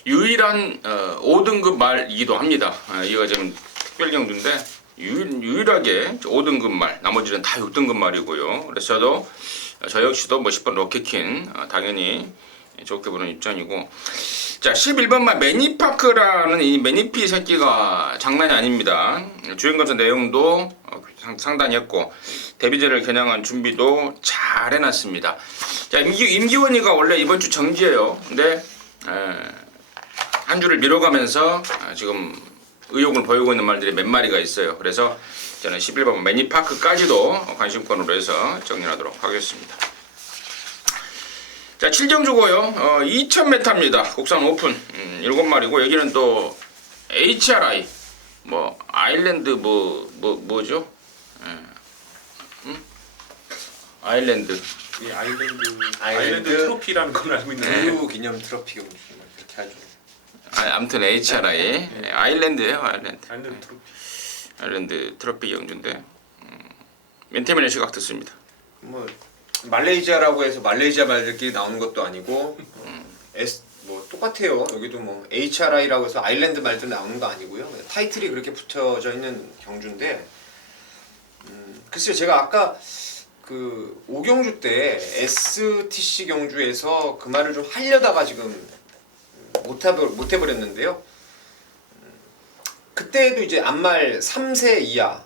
유일한 5등급 말이기도 합니다. 이거 지금 특별 경주인데 유일하게 5등급 말 나머지는 다 6등급 말이고요. 그래서 저 역시도 뭐 10번 로켓퀸 당연히 좋게 보는 입장이고 자 11번 말 매니파크라는 이 매니피 새끼가 장난이 아닙니다. 주행검사 내용도 상당히 했고 데뷔제를 겨냥한 준비도 잘 해놨습니다. 자 임기원이가 원래 이번 주 정지예요. 근데 한 주를 미뤄가면서 지금 의욕을 보이고 있는 말들이 몇 마리가 있어요. 그래서 저는 11번 매니파크까지도 관심권으로 해서 정리하도록 하겠습니다. 자 7경주고요. 2000m입니다. 국산 오픈 7마리고 여기는 또 HRI 뭐 아일랜드 뭐죠? 아일랜드 이 아일랜드 트로피라는 걸 알고 있는데 자유 기념 트로피 경주 이렇게 하죠. 아무튼 HRI 아일랜드예요. 아일랜드 트로피. 트로피 경주인데 맨테민의 시각 듣습니다. 뭐 말레이시아라고 해서 말레이시아 말들끼리 나오는 것도 아니고 뭐 똑같아요. 여기도 뭐 HRI라고 해서 아일랜드 말들 나오는 거 아니고요. 타이틀이 그렇게 붙여져 있는 경주인데 글쎄요 제가 아까 그 5경주 때 STC 경주에서 그 말을 좀 하려다가 지금 못 해버렸는데요. 그때도 이제 암말 3세 이하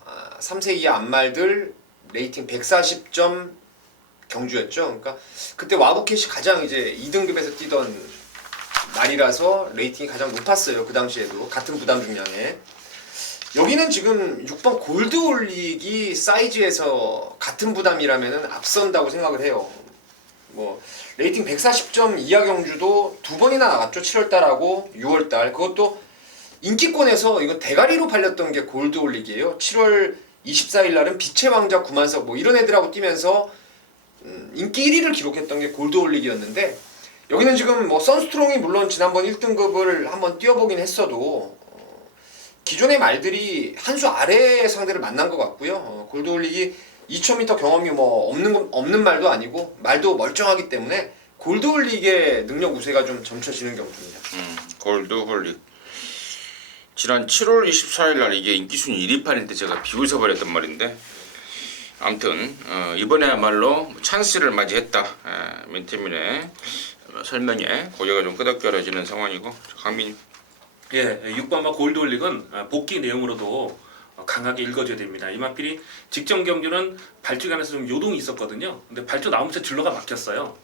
암말들 레이팅 140점 경주였죠. 그러니까 그때 와보켓이 가장 이제 2등급에서 뛰던 말이라서 레이팅이 가장 높았어요. 그 당시에도 같은 부담 중량에. 여기는 지금 6번 골드 올릭이 사이즈에서 같은 부담이라면 앞선다고 생각을 해요. 뭐 레이팅 140점 이하 경주도 2번이나 나갔죠. 7월달하고 6월달. 그것도 인기권에서 이거 대가리로 팔렸던 게 골드 올릭이에요. 7월 24일 날은 빛의 왕자 구만석 뭐 이런 애들하고 뛰면서 인기 1위를 기록했던 게 골드 올릭이었는데 여기는 지금 뭐 선스트롱이 물론 지난번 1등급을 한번 뛰어보긴 했어도 기존의 말들이 한 수 아래 상대를 만난 것 같고요. 골드 올릭이 2000m 경험이 뭐 없는 말도 아니고 말도 멀쩡하기 때문에 골드 올릭의 능력 우세가 좀 점쳐지는 경주입니다. 골드 올릭 지난 7월 24일 날 이게 인기 순위 1위 판일 때 제가 비웃어 버렸단 말인데 아무튼 이번에야말로 찬스를 맞이했다. 맨태민의 설명에 고개가 좀 끄덕거려지는 상황이고 강민 예, 6번마 골드 올릭은 복귀 내용으로도 강하게 읽어줘야 됩니다. 이만필이 직전 경주는 발주간에서 좀 요동이 있었거든요. 근데 발주 나오면서 질러가 막혔어요.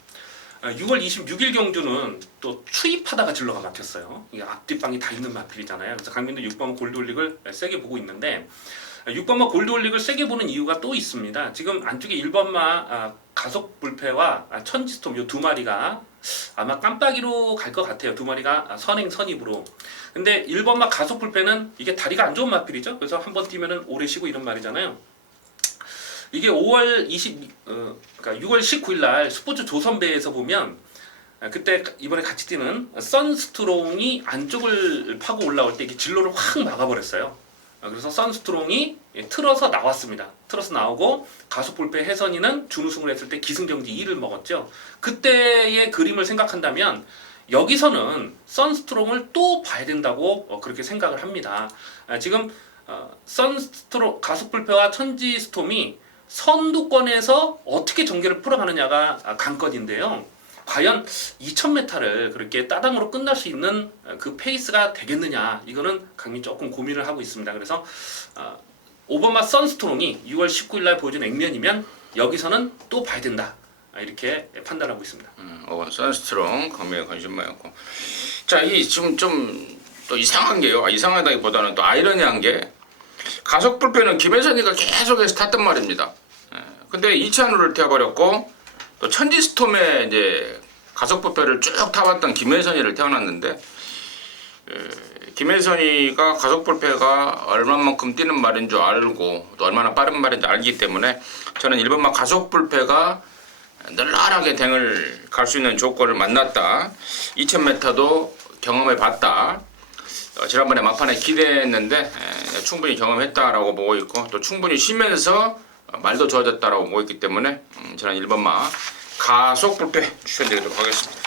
6월 26일 경주는 또 추입하다가 질러가 막혔어요. 이게 앞뒷방이 다 있는 마필이잖아요. 그래서 강민도 6번마 골드 올릭을 세게 보고 있는데 6번마 골드 올릭을 세게 보는 이유가 또 있습니다. 지금 안쪽에 1번마 가속 불패와 천지스톰 요 두 마리가 아마 깜빡이로 갈 것 같아요. 두 마리가 선입으로. 근데 1번마 가속 불패는 이게 다리가 안 좋은 마필이죠. 그래서 한번 뛰면은 오래 쉬고 이런 말이잖아요. 이게 6월 19일 날 스포츠 조선배에서 보면 그때 이번에 같이 뛰는 선스트롱이 안쪽을 파고 올라올 때 이게 진로를 확 막아버렸어요. 그래서 선스트롱이 틀어서 나왔습니다. 틀어서 나오고 가속불패 혜선이는 준우승을 했을 때 기승전지 2를 먹었죠. 그때의 그림을 생각한다면 여기서는 선스트롬을 또 봐야 된다고 그렇게 생각을 합니다. 지금 선스트롬 가속불패와 천지스톰이 선두권에서 어떻게 전개를 풀어가느냐가 관건인데요. 과연 2000m를 그렇게 따당으로 끝날 수 있는 그 페이스가 되겠느냐, 이거는 강민 조금 고민을 하고 있습니다. 그래서 오버마 선스트롬이 6월 19일 날 보여준 액면이면 여기서는 또 봐야 된다, 이렇게 판단하고 있습니다. 선스트롱 강민의 관심마였고, 자, 이 지금 좀 또 이상한 게요. 이상하다기보다는 또 아이러니한 게, 가속 불패는 김혜선이가 계속해서 탔단 말입니다. 근데 2차로를 태워버렸고, 또 천지스톰에 이제 가속 불패를 쭉 타봤던 김혜선이를 태워놨는데, 김혜선이가 가속 불패가 얼마만큼 뛰는 말인 줄 알고 또 얼마나 빠른 말인지 알기 때문에 저는 1번마 가속 불패가 널널하게 댕을 갈 수 있는 조건을 만났다. 2000m도 경험해 봤다. 지난번에 막판에 기대했는데 충분히 경험했다라고 보고 있고, 또 충분히 쉬면서 말도 좋아졌다라고 보고 있기 때문에 저는 1번마 가속 불패 추천드리도록 하겠습니다.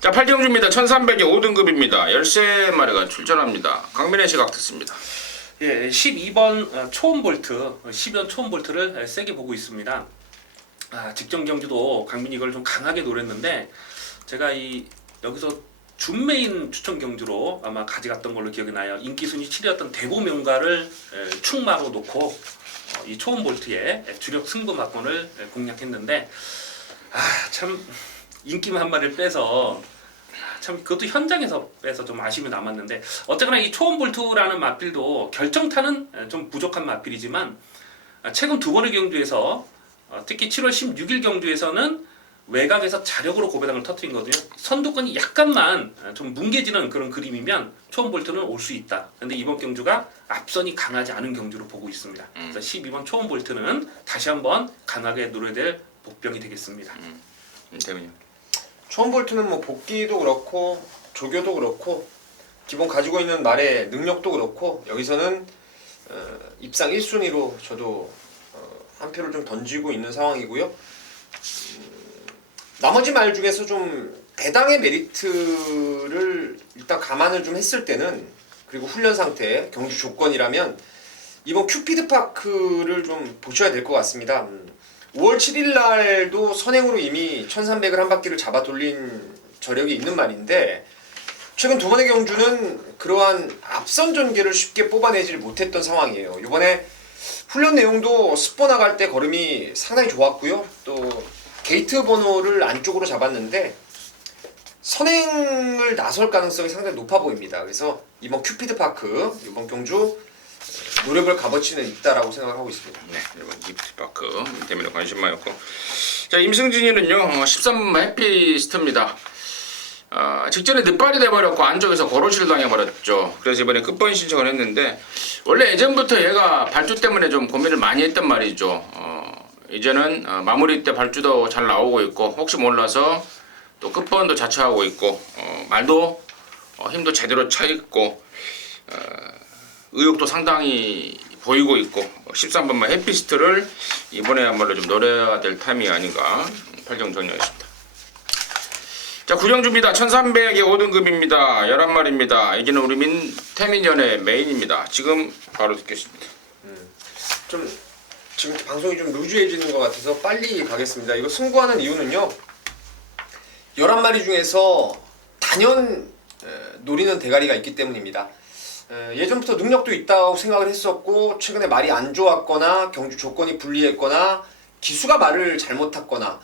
자, 8경주입니다. 1300의 5등급입니다. 13마리가 출전합니다. 강민의 시각 듣습니다. 예, 12번 초음 볼트, 12번 초음 볼트를 세게 보고 있습니다. 직전 경주도 강민이 이걸 좀 강하게 노렸는데, 제가 여기서 준메인 추천 경주로 아마 가져갔던 걸로 기억이 나요. 인기 순위 7위였던 대보명가를 축마로 놓고 이 초음 볼트의 주력 승부 막권을 공략했는데, 참 인기만 한 마리를 빼서, 참 그것도 현장에서 빼서 좀 아쉬움이 남았는데, 어쨌거나 이 초음 볼트라는 마필도 결정타는 좀 부족한 마필이지만 최근 두 번의 경주에서 특히 7월 16일 경주에서는 외곽에서 자력으로 고배당을 터뜨린 거거든요. 선두권이 약간만 좀 뭉개지는 그런 그림이면 초음 볼트는 올 수 있다. 근데 이번 경주가 앞선이 강하지 않은 경주로 보고 있습니다. 그래서 12번 초음 볼트는 다시 한번 강하게 노려야 될 복병이 되겠습니다. 대민이. 초음 볼트는 뭐 복기도 그렇고 조교도 그렇고 기본 가지고 있는 말의 능력도 그렇고, 여기서는 입상 1순위로 저도 한 표를 좀 던지고 있는 상황이고요. 나머지 말 중에서 좀 배당의 메리트를 일단 감안을 좀 했을 때는, 그리고 훈련 상태, 경주 조건이라면 이번 큐피드 파크를 좀 보셔야 될 것 같습니다. 5월 7일 날도 선행으로 이미 1300을 한 바퀴를 잡아 돌린 저력이 있는 말인데, 최근 두 번의 경주는 그러한 앞선 전개를 쉽게 뽑아내질 못했던 상황이에요. 이번에 훈련 내용도 스포 나갈 때 걸음이 상당히 좋았고요. 또 게이트 번호를 안쪽으로 잡았는데 선행을 나설 가능성이 상당히 높아 보입니다. 그래서 이번 큐피드 파크, 이번 경주 노력을 값어치는 있다라고 생각을 하고 있습니다. 네, 이번 기프트파크 때문에 관심마였고, 자, 임승진이는요 13번 해피스트입니다. 직전에 늦발이 돼버렸고 안쪽에서 고로시를 당해버렸죠. 그래서 이번에 끝번 신청을 했는데, 원래 예전부터 얘가 발주 때문에 좀 고민을 많이 했단 말이죠. 이제는 마무리 때 발주도 잘 나오고 있고, 혹시 몰라서 또 끝번도 자처하고 있고, 말도 힘도 제대로 차 있고, 의욕도 상당히 보이고 있고, 13번만 해피스트를 이번에야말로 좀 노려야 될 타임이 아닌가, 8경 정리하겠습니다. 자, 9경주입니다. 1300의 5등급입니다. 11마리입니다. 이기는 우리 태민전의 메인입니다. 지금 바로 듣겠습니다. 지금 방송이 좀 루즈해지는 것 같아서 빨리 가겠습니다. 이거 승부하는 이유는요, 11마리 중에서 단연 노리는 대가리가 있기 때문입니다. 예전부터 능력도 있다고 생각을 했었고, 최근에 말이 안 좋았거나 경주 조건이 불리했거나 기수가 말을 잘못 탔거나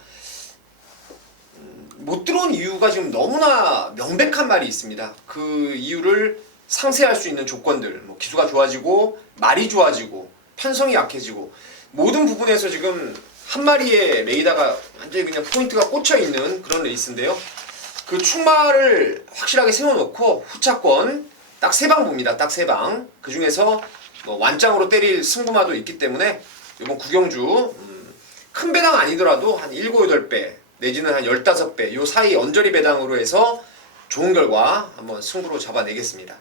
못 들어온 이유가 지금 너무나 명백한 말이 있습니다. 그 이유를 상쇄할 수 있는 조건들, 뭐 기수가 좋아지고 말이 좋아지고 편성이 약해지고 모든 부분에서 지금 한 마리의 레이더가 완전히 그냥 포인트가 꽂혀 있는 그런 레이스인데요. 그 축마를 확실하게 세워놓고 후차권 딱 3방 봅니다. 딱 3방. 그 중에서 뭐 완장으로 때릴 승부마도 있기 때문에 이번 구경주 큰 배당 아니더라도 한 7, 8배 내지는 한 15배 요 사이 언저리 배당으로 해서 좋은 결과 한번 승부로 잡아내겠습니다.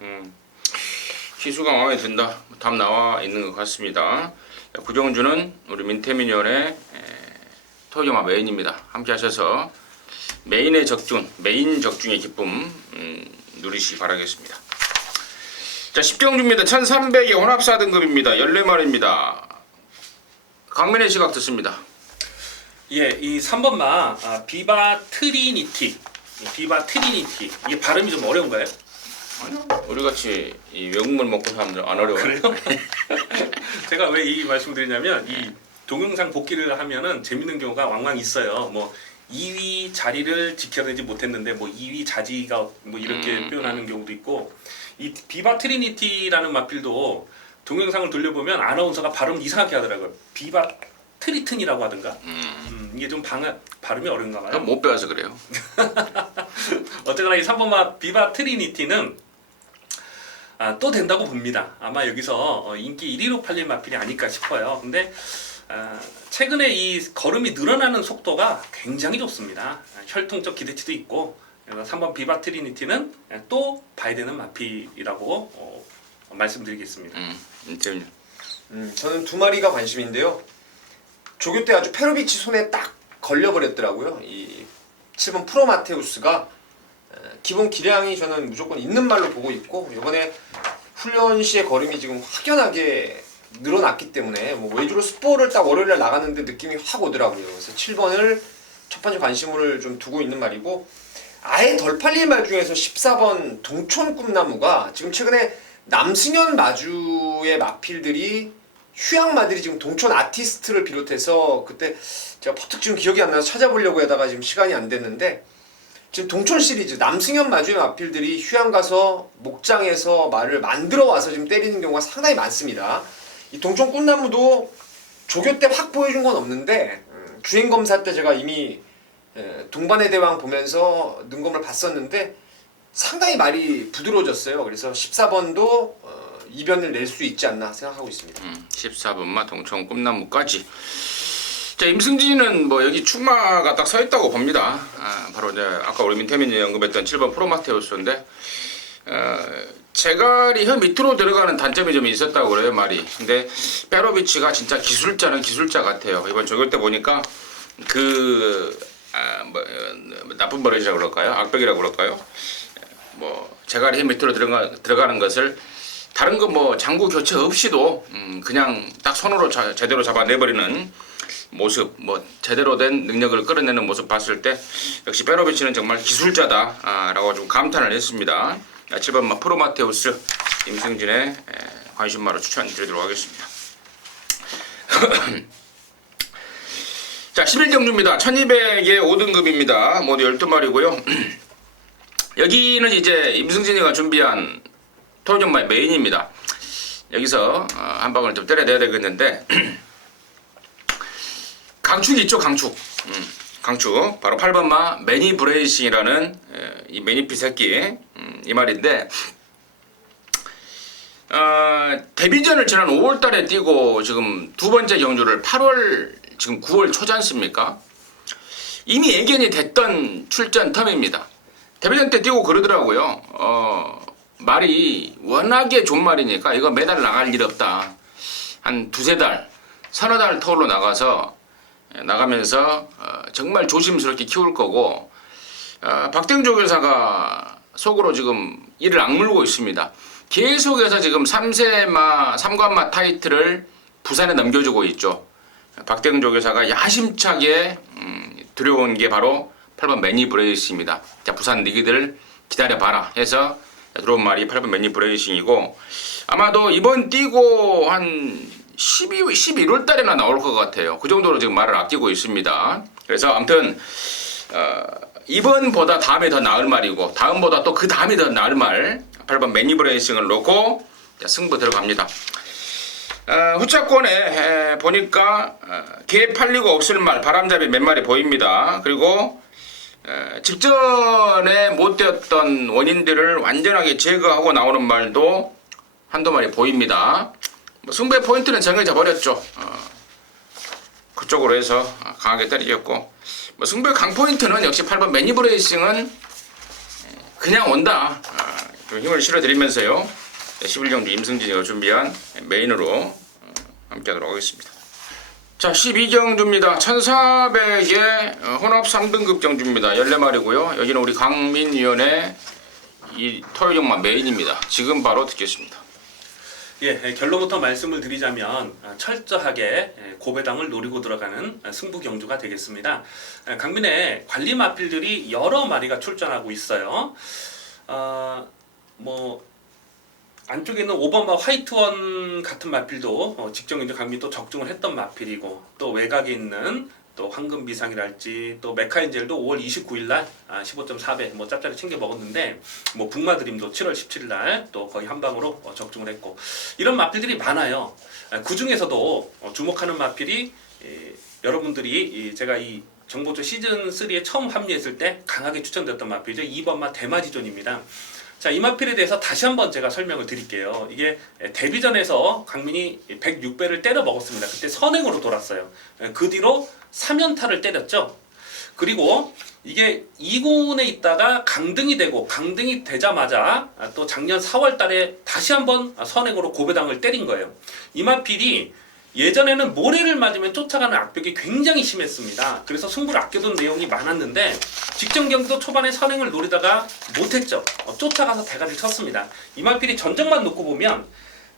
기수가 마음에 든다. 답 나와 있는 것 같습니다. 구정주는 우리 민태민위원의 토요일마 메인입니다. 함께 하셔서 메인 적중의 기쁨 누리시기 바라겠습니다. 자, 10경주입니다. 1300의 혼합사 등급입니다. 14마리입니다. 강민의 시각 듣습니다. 예, 이 3번마 비바 트리니티. 이게 발음이 좀 어려운가요? 우리같이 이 외국물 먹고 사람들 안 어려워요. 그래요? 제가 왜 이 말씀드리냐면 이 동영상 복귀를 하면은 재밌는 경우가 왕왕 있어요. 뭐 2위 자리를 지켜내지 못했는데 뭐 2위 자지가 뭐 이렇게 표현하는 경우도 있고, 이 비바 트리니티라는 마필도 동영상을 돌려보면 아나운서가 발음 이상하게 하더라고요. 비바 트리튼이라고 하던가. 이게 좀 발음이 어려운가 봐요. 못 배워서 그래요. 어쨌거나 이 3번마 비바 트리니티는 또 된다고 봅니다. 아마 여기서 인기 1위로 팔릴 마필이 아닐까 싶어요. 근데 최근에 이 걸음이 늘어나는 속도가 굉장히 좋습니다. 혈통적 기대치도 있고, 그래서 3번 비바 트리니티는 또 봐야 되는 마필이라고 말씀드리겠습니다. 재밌네요. 저는 두 마리가 관심인데요. 조교 때 아주 페로비치 손에 딱 걸려버렸더라고요. 이 7번 프로마테우스가 기본 기량이 저는 무조건 있는 말로 보고 있고, 이번에 훈련 시의 걸음이 지금 확연하게 늘어났기 때문에 뭐 외주로 스포를 딱 월요일날 나갔는데 느낌이 확 오더라고요. 그래서 7번을 첫 번째 관심을 좀 두고 있는 말이고, 아예 덜 팔릴 말 중에서 14번 동촌 꿈나무가 지금 최근에 남승현 마주의 마필들이 휴양마들이 지금 동촌 아티스트를 비롯해서, 그때 제가 퍼뜩 지금 기억이 안 나서 찾아보려고 하다가 지금 시간이 안 됐는데, 지금 동촌 시리즈 남승현 마주의 마필들이 휴양 가서 목장에서 말을 만들어 와서 지금 때리는 경우가 상당히 많습니다. 이 동촌 꿈나무도 조교 때 확 보여준 건 없는데 주행 검사 때 제가 이미 동반의 대왕 보면서 능검을 봤었는데 상당히 말이 부드러워졌어요. 그래서 14번도 이변을 낼 수 있지 않나 생각하고 있습니다. 14번마 동천 꿈나무까지. 자, 임승진은 뭐 여기 축마가 딱 서 있다고 봅니다. 바로 이제 아까 우리 민태민이 언급했던 7번 프로마테우스인데, 제갈이 혀 밑으로 들어가는 단점이 좀 있었다고 그래요, 말이. 근데 페로비치가 진짜 기술자는 기술자 같아요. 이번 조교 때 보니까 나쁜 버릇이라고 그럴까요? 악벽이라고 그럴까요? 뭐 제갈이 혀 밑으로 들어가는 것을 다른 거 뭐 장구 교체 없이도 그냥 딱 손으로 제대로 잡아내버리는 모습, 뭐 제대로 된 능력을 끌어내는 모습 봤을 때 역시 페로비치는 정말 기술자다라고 좀 감탄을 했습니다. 7번 프로마테우스 임승진의 관심마로 추천드리도록 하겠습니다. 자, 11경주입니다. 1200의 5등급입니다. 모두 12마리고요. 여기는 이제 임승진이가 준비한 토요일마의 메인입니다. 여기서 한 방울 좀 때려내야 되겠는데, 강축이 있죠, 강축. 강축. 바로 8번마 매니 브레이싱이라는 이 매니피 새끼, 이 말인데, 데뷔전을 지난 5월달에 뛰고 지금 두 번째 경주를 8월, 지금 9월 초지 않습니까? 이미 예견이 됐던 출전 텀입니다. 데뷔전 때 뛰고 그러더라고요. 말이 워낙에 좋은 말이니까 이거 매달 나갈 일 없다. 한 두세 달, 서너 달 터울로 나가면서 정말 조심스럽게 키울 거고, 박대웅 조교사가 속으로 지금 이를 악물고 있습니다. 계속해서 지금 3관마 타이틀을 부산에 넘겨주고 있죠. 박대웅 조교사가 야심차게 들여온 게 바로 8번 매니 브레이싱입니다. 자, 부산 니기들 기다려봐라 해서 들어온 말이 8번 매니 브레이싱이고, 아마도 이번 뛰고 한 11월 달에나 나올 것 같아요. 그 정도로 지금 말을 아끼고 있습니다. 그래서 아무튼 이번보다 다음에 더 나을 말이고, 다음보다 또 그 다음이 더 나을 말 8번 매니 브레이싱을 놓고 승부 들어갑니다. 후차권에 보니까 개 팔리고 없을 말 바람잡이 몇 마리 보입니다. 그리고 직전에 못 되었던 원인들을 완전하게 제거하고 나오는 말도 한두 마리 보입니다. 승부의 포인트는 정해져 버렸죠. 그쪽으로 해서 강하게 때리겠고, 뭐 승부의 강포인트는 역시 8번 매니브 레이싱은 그냥 온다. 좀 힘을 실어드리면서요. 11경주 임승진이가 준비한 메인으로 함께하도록 하겠습니다. 자, 12경주입니다. 1400의 혼합 3등급 경주입니다. 14마리고요. 여기는 우리 강민위원의 이 토요일경마 메인입니다. 지금 바로 듣겠습니다. 예, 결론부터 말씀을 드리자면 철저하게 고배당을 노리고 들어가는 승부 경주가 되겠습니다. 강민의 관리 마필들이 여러 마리가 출전하고 있어요. 안쪽에는 5번마 화이트원 같은 마필도 직접 이제 강민이 또 적중을 했던 마필이고, 또 외곽에 있는 또 황금비상이랄지 또 메카인젤도 5월 29일날 15.4배 뭐 짭짤이 챙겨 먹었는데, 뭐 북마드림도 7월 17일날 또 거의 한 방으로 적중을 했고, 이런 마필들이 많아요. 그 중에서도 주목하는 마필이 여러분들이 제가 이 정보조 시즌 3에 처음 합류했을 때 강하게 추천드렸던 마필이죠. 2번마 대마지존입니다. 자, 이 마필에 대해서 다시 한번 제가 설명을 드릴게요. 이게 데뷔전에서 강민이 106배를 때려 먹었습니다. 그때 선행으로 돌았어요. 그 뒤로 3연타를 때렸죠. 그리고 이게 2군에 있다가 강등이 되고, 강등이 되자마자 또 작년 4월 달에 다시 한번 선행으로 고배당을 때린 거예요. 이 마필이 예전에는 모래를 맞으면 쫓아가는 악벽이 굉장히 심했습니다. 그래서 승부를 아껴둔 내용이 많았는데, 직전 경기도 초반에 선행을 노리다가 못했죠. 쫓아가서 대가리를 쳤습니다. 이 마필이 전적만 놓고 보면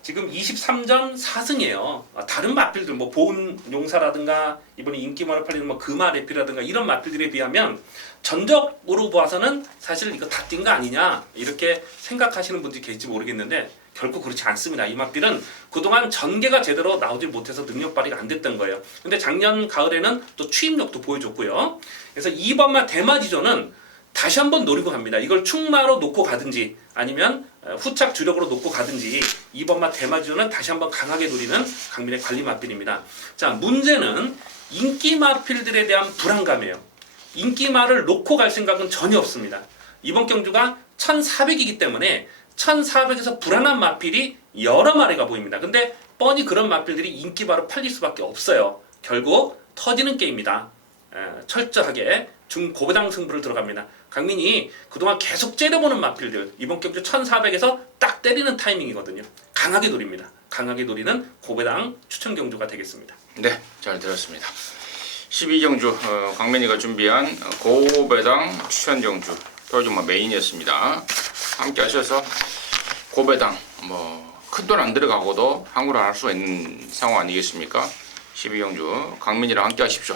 지금 23전 4승이에요. 다른 마필들, 뭐 보은용사라든가 이번에 인기만을 팔리는 뭐 금아레피라든가 이런 마필들에 비하면 전적으로 봐서는 사실 이거 다 뛴 거 아니냐 이렇게 생각하시는 분들이 계실지 모르겠는데, 결코 그렇지 않습니다. 이 마필은 그동안 전개가 제대로 나오지 못해서 능력 발휘가 안 됐던 거예요. 근데 작년 가을에는 또 추임력도 보여줬고요. 그래서 2번마 대마지존은 다시 한번 노리고 갑니다. 이걸 충마로 놓고 가든지 아니면 후착 주력으로 놓고 가든지 2번마 대마지존은 다시 한번 강하게 노리는 강민의 관리 마필입니다. 자, 문제는 인기 마필들에 대한 불안감이에요. 인기마를 놓고 갈 생각은 전혀 없습니다. 이번 경주가 1400이기 때문에 1400에서 불안한 마필이 여러 마리가 보입니다. 근데 뻔히 그런 마필들이 인기바로 팔릴 수밖에 없어요. 결국 터지는 게임이다. 철저하게 중고배당 승부를 들어갑니다. 강민이 그동안 계속 째려보는 마필들, 이번 경주 1400에서 딱 때리는 타이밍이거든요. 강하게 노립니다. 강하게 노리는 고배당 추천 경주가 되겠습니다. 네, 잘 들었습니다. 12경주 강민이가 준비한 고배당 추천 경주 토요일경마 메인이었습니다. 함께 하셔서 고배당 큰 돈 안 들어가고도 항우를 할 수 있는 상황 아니겠습니까? 12경주 강민이랑 함께 하십시오.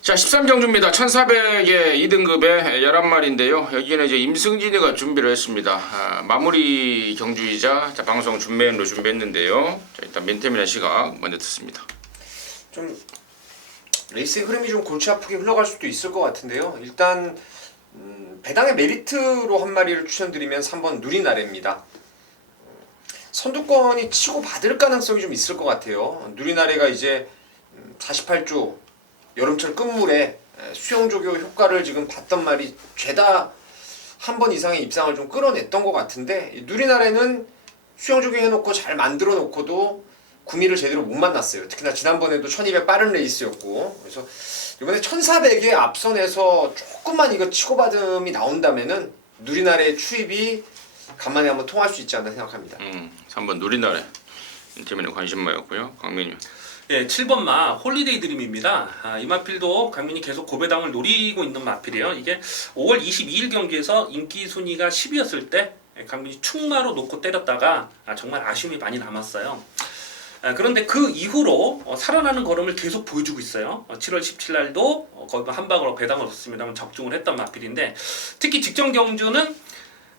자, 13경주입니다. 1400의 2등급의 11마리인데요. 여기는 이제 임승진이가 준비를 했습니다. 마무리 경주이자 방송 준메인으로 준비했는데요. 자, 일단 멘템이나 시각 먼저 듣습니다. 좀 레이스의 흐름이 좀 골치 아프게 흘러갈 수도 있을 것 같은데요. 일단 배당의 메리트로 한 마리를 추천드리면 3번 누리나래입니다. 선두권이 치고 받을 가능성이 좀 있을 것 같아요. 누리나래가 이제 48조 여름철 끝물에 수영조교 효과를 지금 봤던 말이 죄다 한 번 이상의 입상을 좀 끌어냈던 것 같은데, 누리나래는 수영조교 해놓고 잘 만들어 놓고도 구미를 제대로 못 만났어요. 특히나 지난번에도 1200 빠른 레이스였고, 그래서 이번에 1400에 앞선에서 조금만 이거 치고받음이 나온다면은 누리나래의 추입이 간만에 한번 통할 수 있지 않나 생각합니다. 3번 누리나래 때문에 관심마였고요. 강민이. 예, 7번마 홀리데이 드림입니다. 이 마필도 강민이 계속 고배당을 노리고 있는 마필이에요. 이게 5월 22일 경기에서 인기 순위가 10위였을 때 강민이 충마로 놓고 때렸다가 정말 아쉬움이 많이 남았어요. 그런데 그 이후로 살아나는 걸음을 계속 보여주고 있어요. 7월 17일 날도 거의 한 방으로 배당을 얻었습니다만 적중을 했던 마필인데, 특히 직전 경주는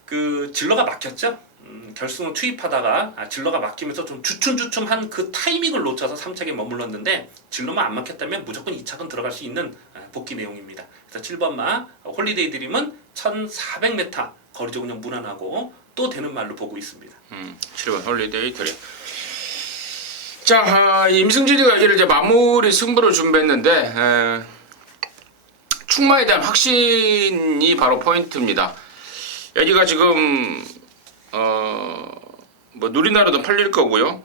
그 질러가 막혔죠. 결승을 투입하다가 질러가 막히면서 좀 주춤주춤한 그 타이밍을 놓쳐서 3착에 머물렀는데, 질러만 안 막혔다면 무조건 2착은 들어갈 수 있는 복귀 내용입니다. 그래서 7번마 홀리데이 드림은 1400m 거리도 그냥 무난하고 또 되는 말로 보고 있습니다. 7번 홀리데이 드림. 자, 임승진이가 여기를 이제 마무리 승부를 준비했는데, 충마에 대한 확신이 바로 포인트입니다. 여기가 지금 뭐 누리나라도 팔릴 거고요.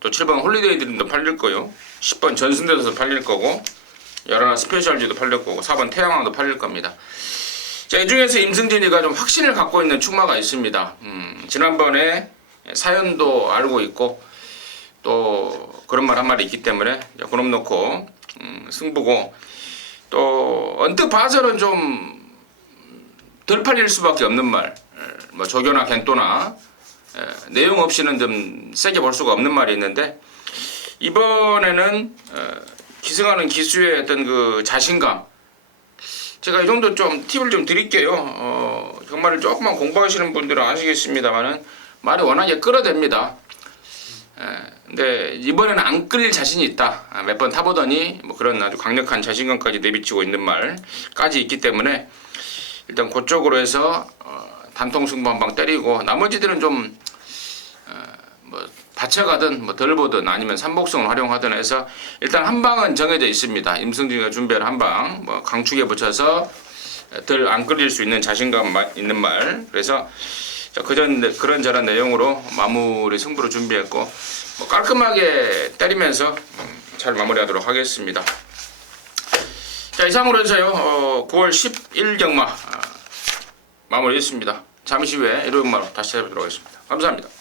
또 7번 홀리데이 드림도 팔릴 거요. 10번 전승대도 팔릴 거고, 11 스페셜지도 팔릴 거고, 4번 태양왕도 팔릴 겁니다. 자, 이 중에서 임승진이가 좀 확신을 갖고 있는 축마가 있습니다. 지난번에 사연도 알고 있고 또 그런 말 한 말이 있기 때문에 그놈 놓고 승부고, 또 언뜻 봐서는 좀 덜 팔릴 수밖에 없는 말, 뭐 조교나 겐또나 내용 없이는 좀 세게 볼 수가 없는 말이 있는데, 이번에는 기승하는 기수의 어떤 그 자신감, 제가 이 정도 좀 팁을 좀 드릴게요. 정말 조금만 공부하시는 분들은 아시겠습니다만은 말이 워낙에 끌어댑니다. 근데 이번에는 안 끌릴 자신이 있다. 몇 번 타보더니 뭐 그런 아주 강력한 자신감까지 내비치고 있는 말까지 있기 때문에 일단 그쪽으로 해서 단통 승부 한 방 때리고, 나머지들은 좀 뭐 받쳐가든 뭐 덜 보든 아니면 삼복성을 활용하든 해서 일단 한 방은 정해져 있습니다. 임승진이가 준비한 한 방, 뭐 강축에 붙여서 덜 안 끌릴 수 있는 자신감 있는 말. 그래서 그런저런 내용으로 마무리 승부를 준비했고, 뭐 깔끔하게 때리면서 잘 마무리하도록 하겠습니다. 자, 이상으로 해서요 9월 10일 경마 마무리했습니다. 잠시 후에 일요일 경마로 다시 찾아뵙도록 하겠습니다. 감사합니다.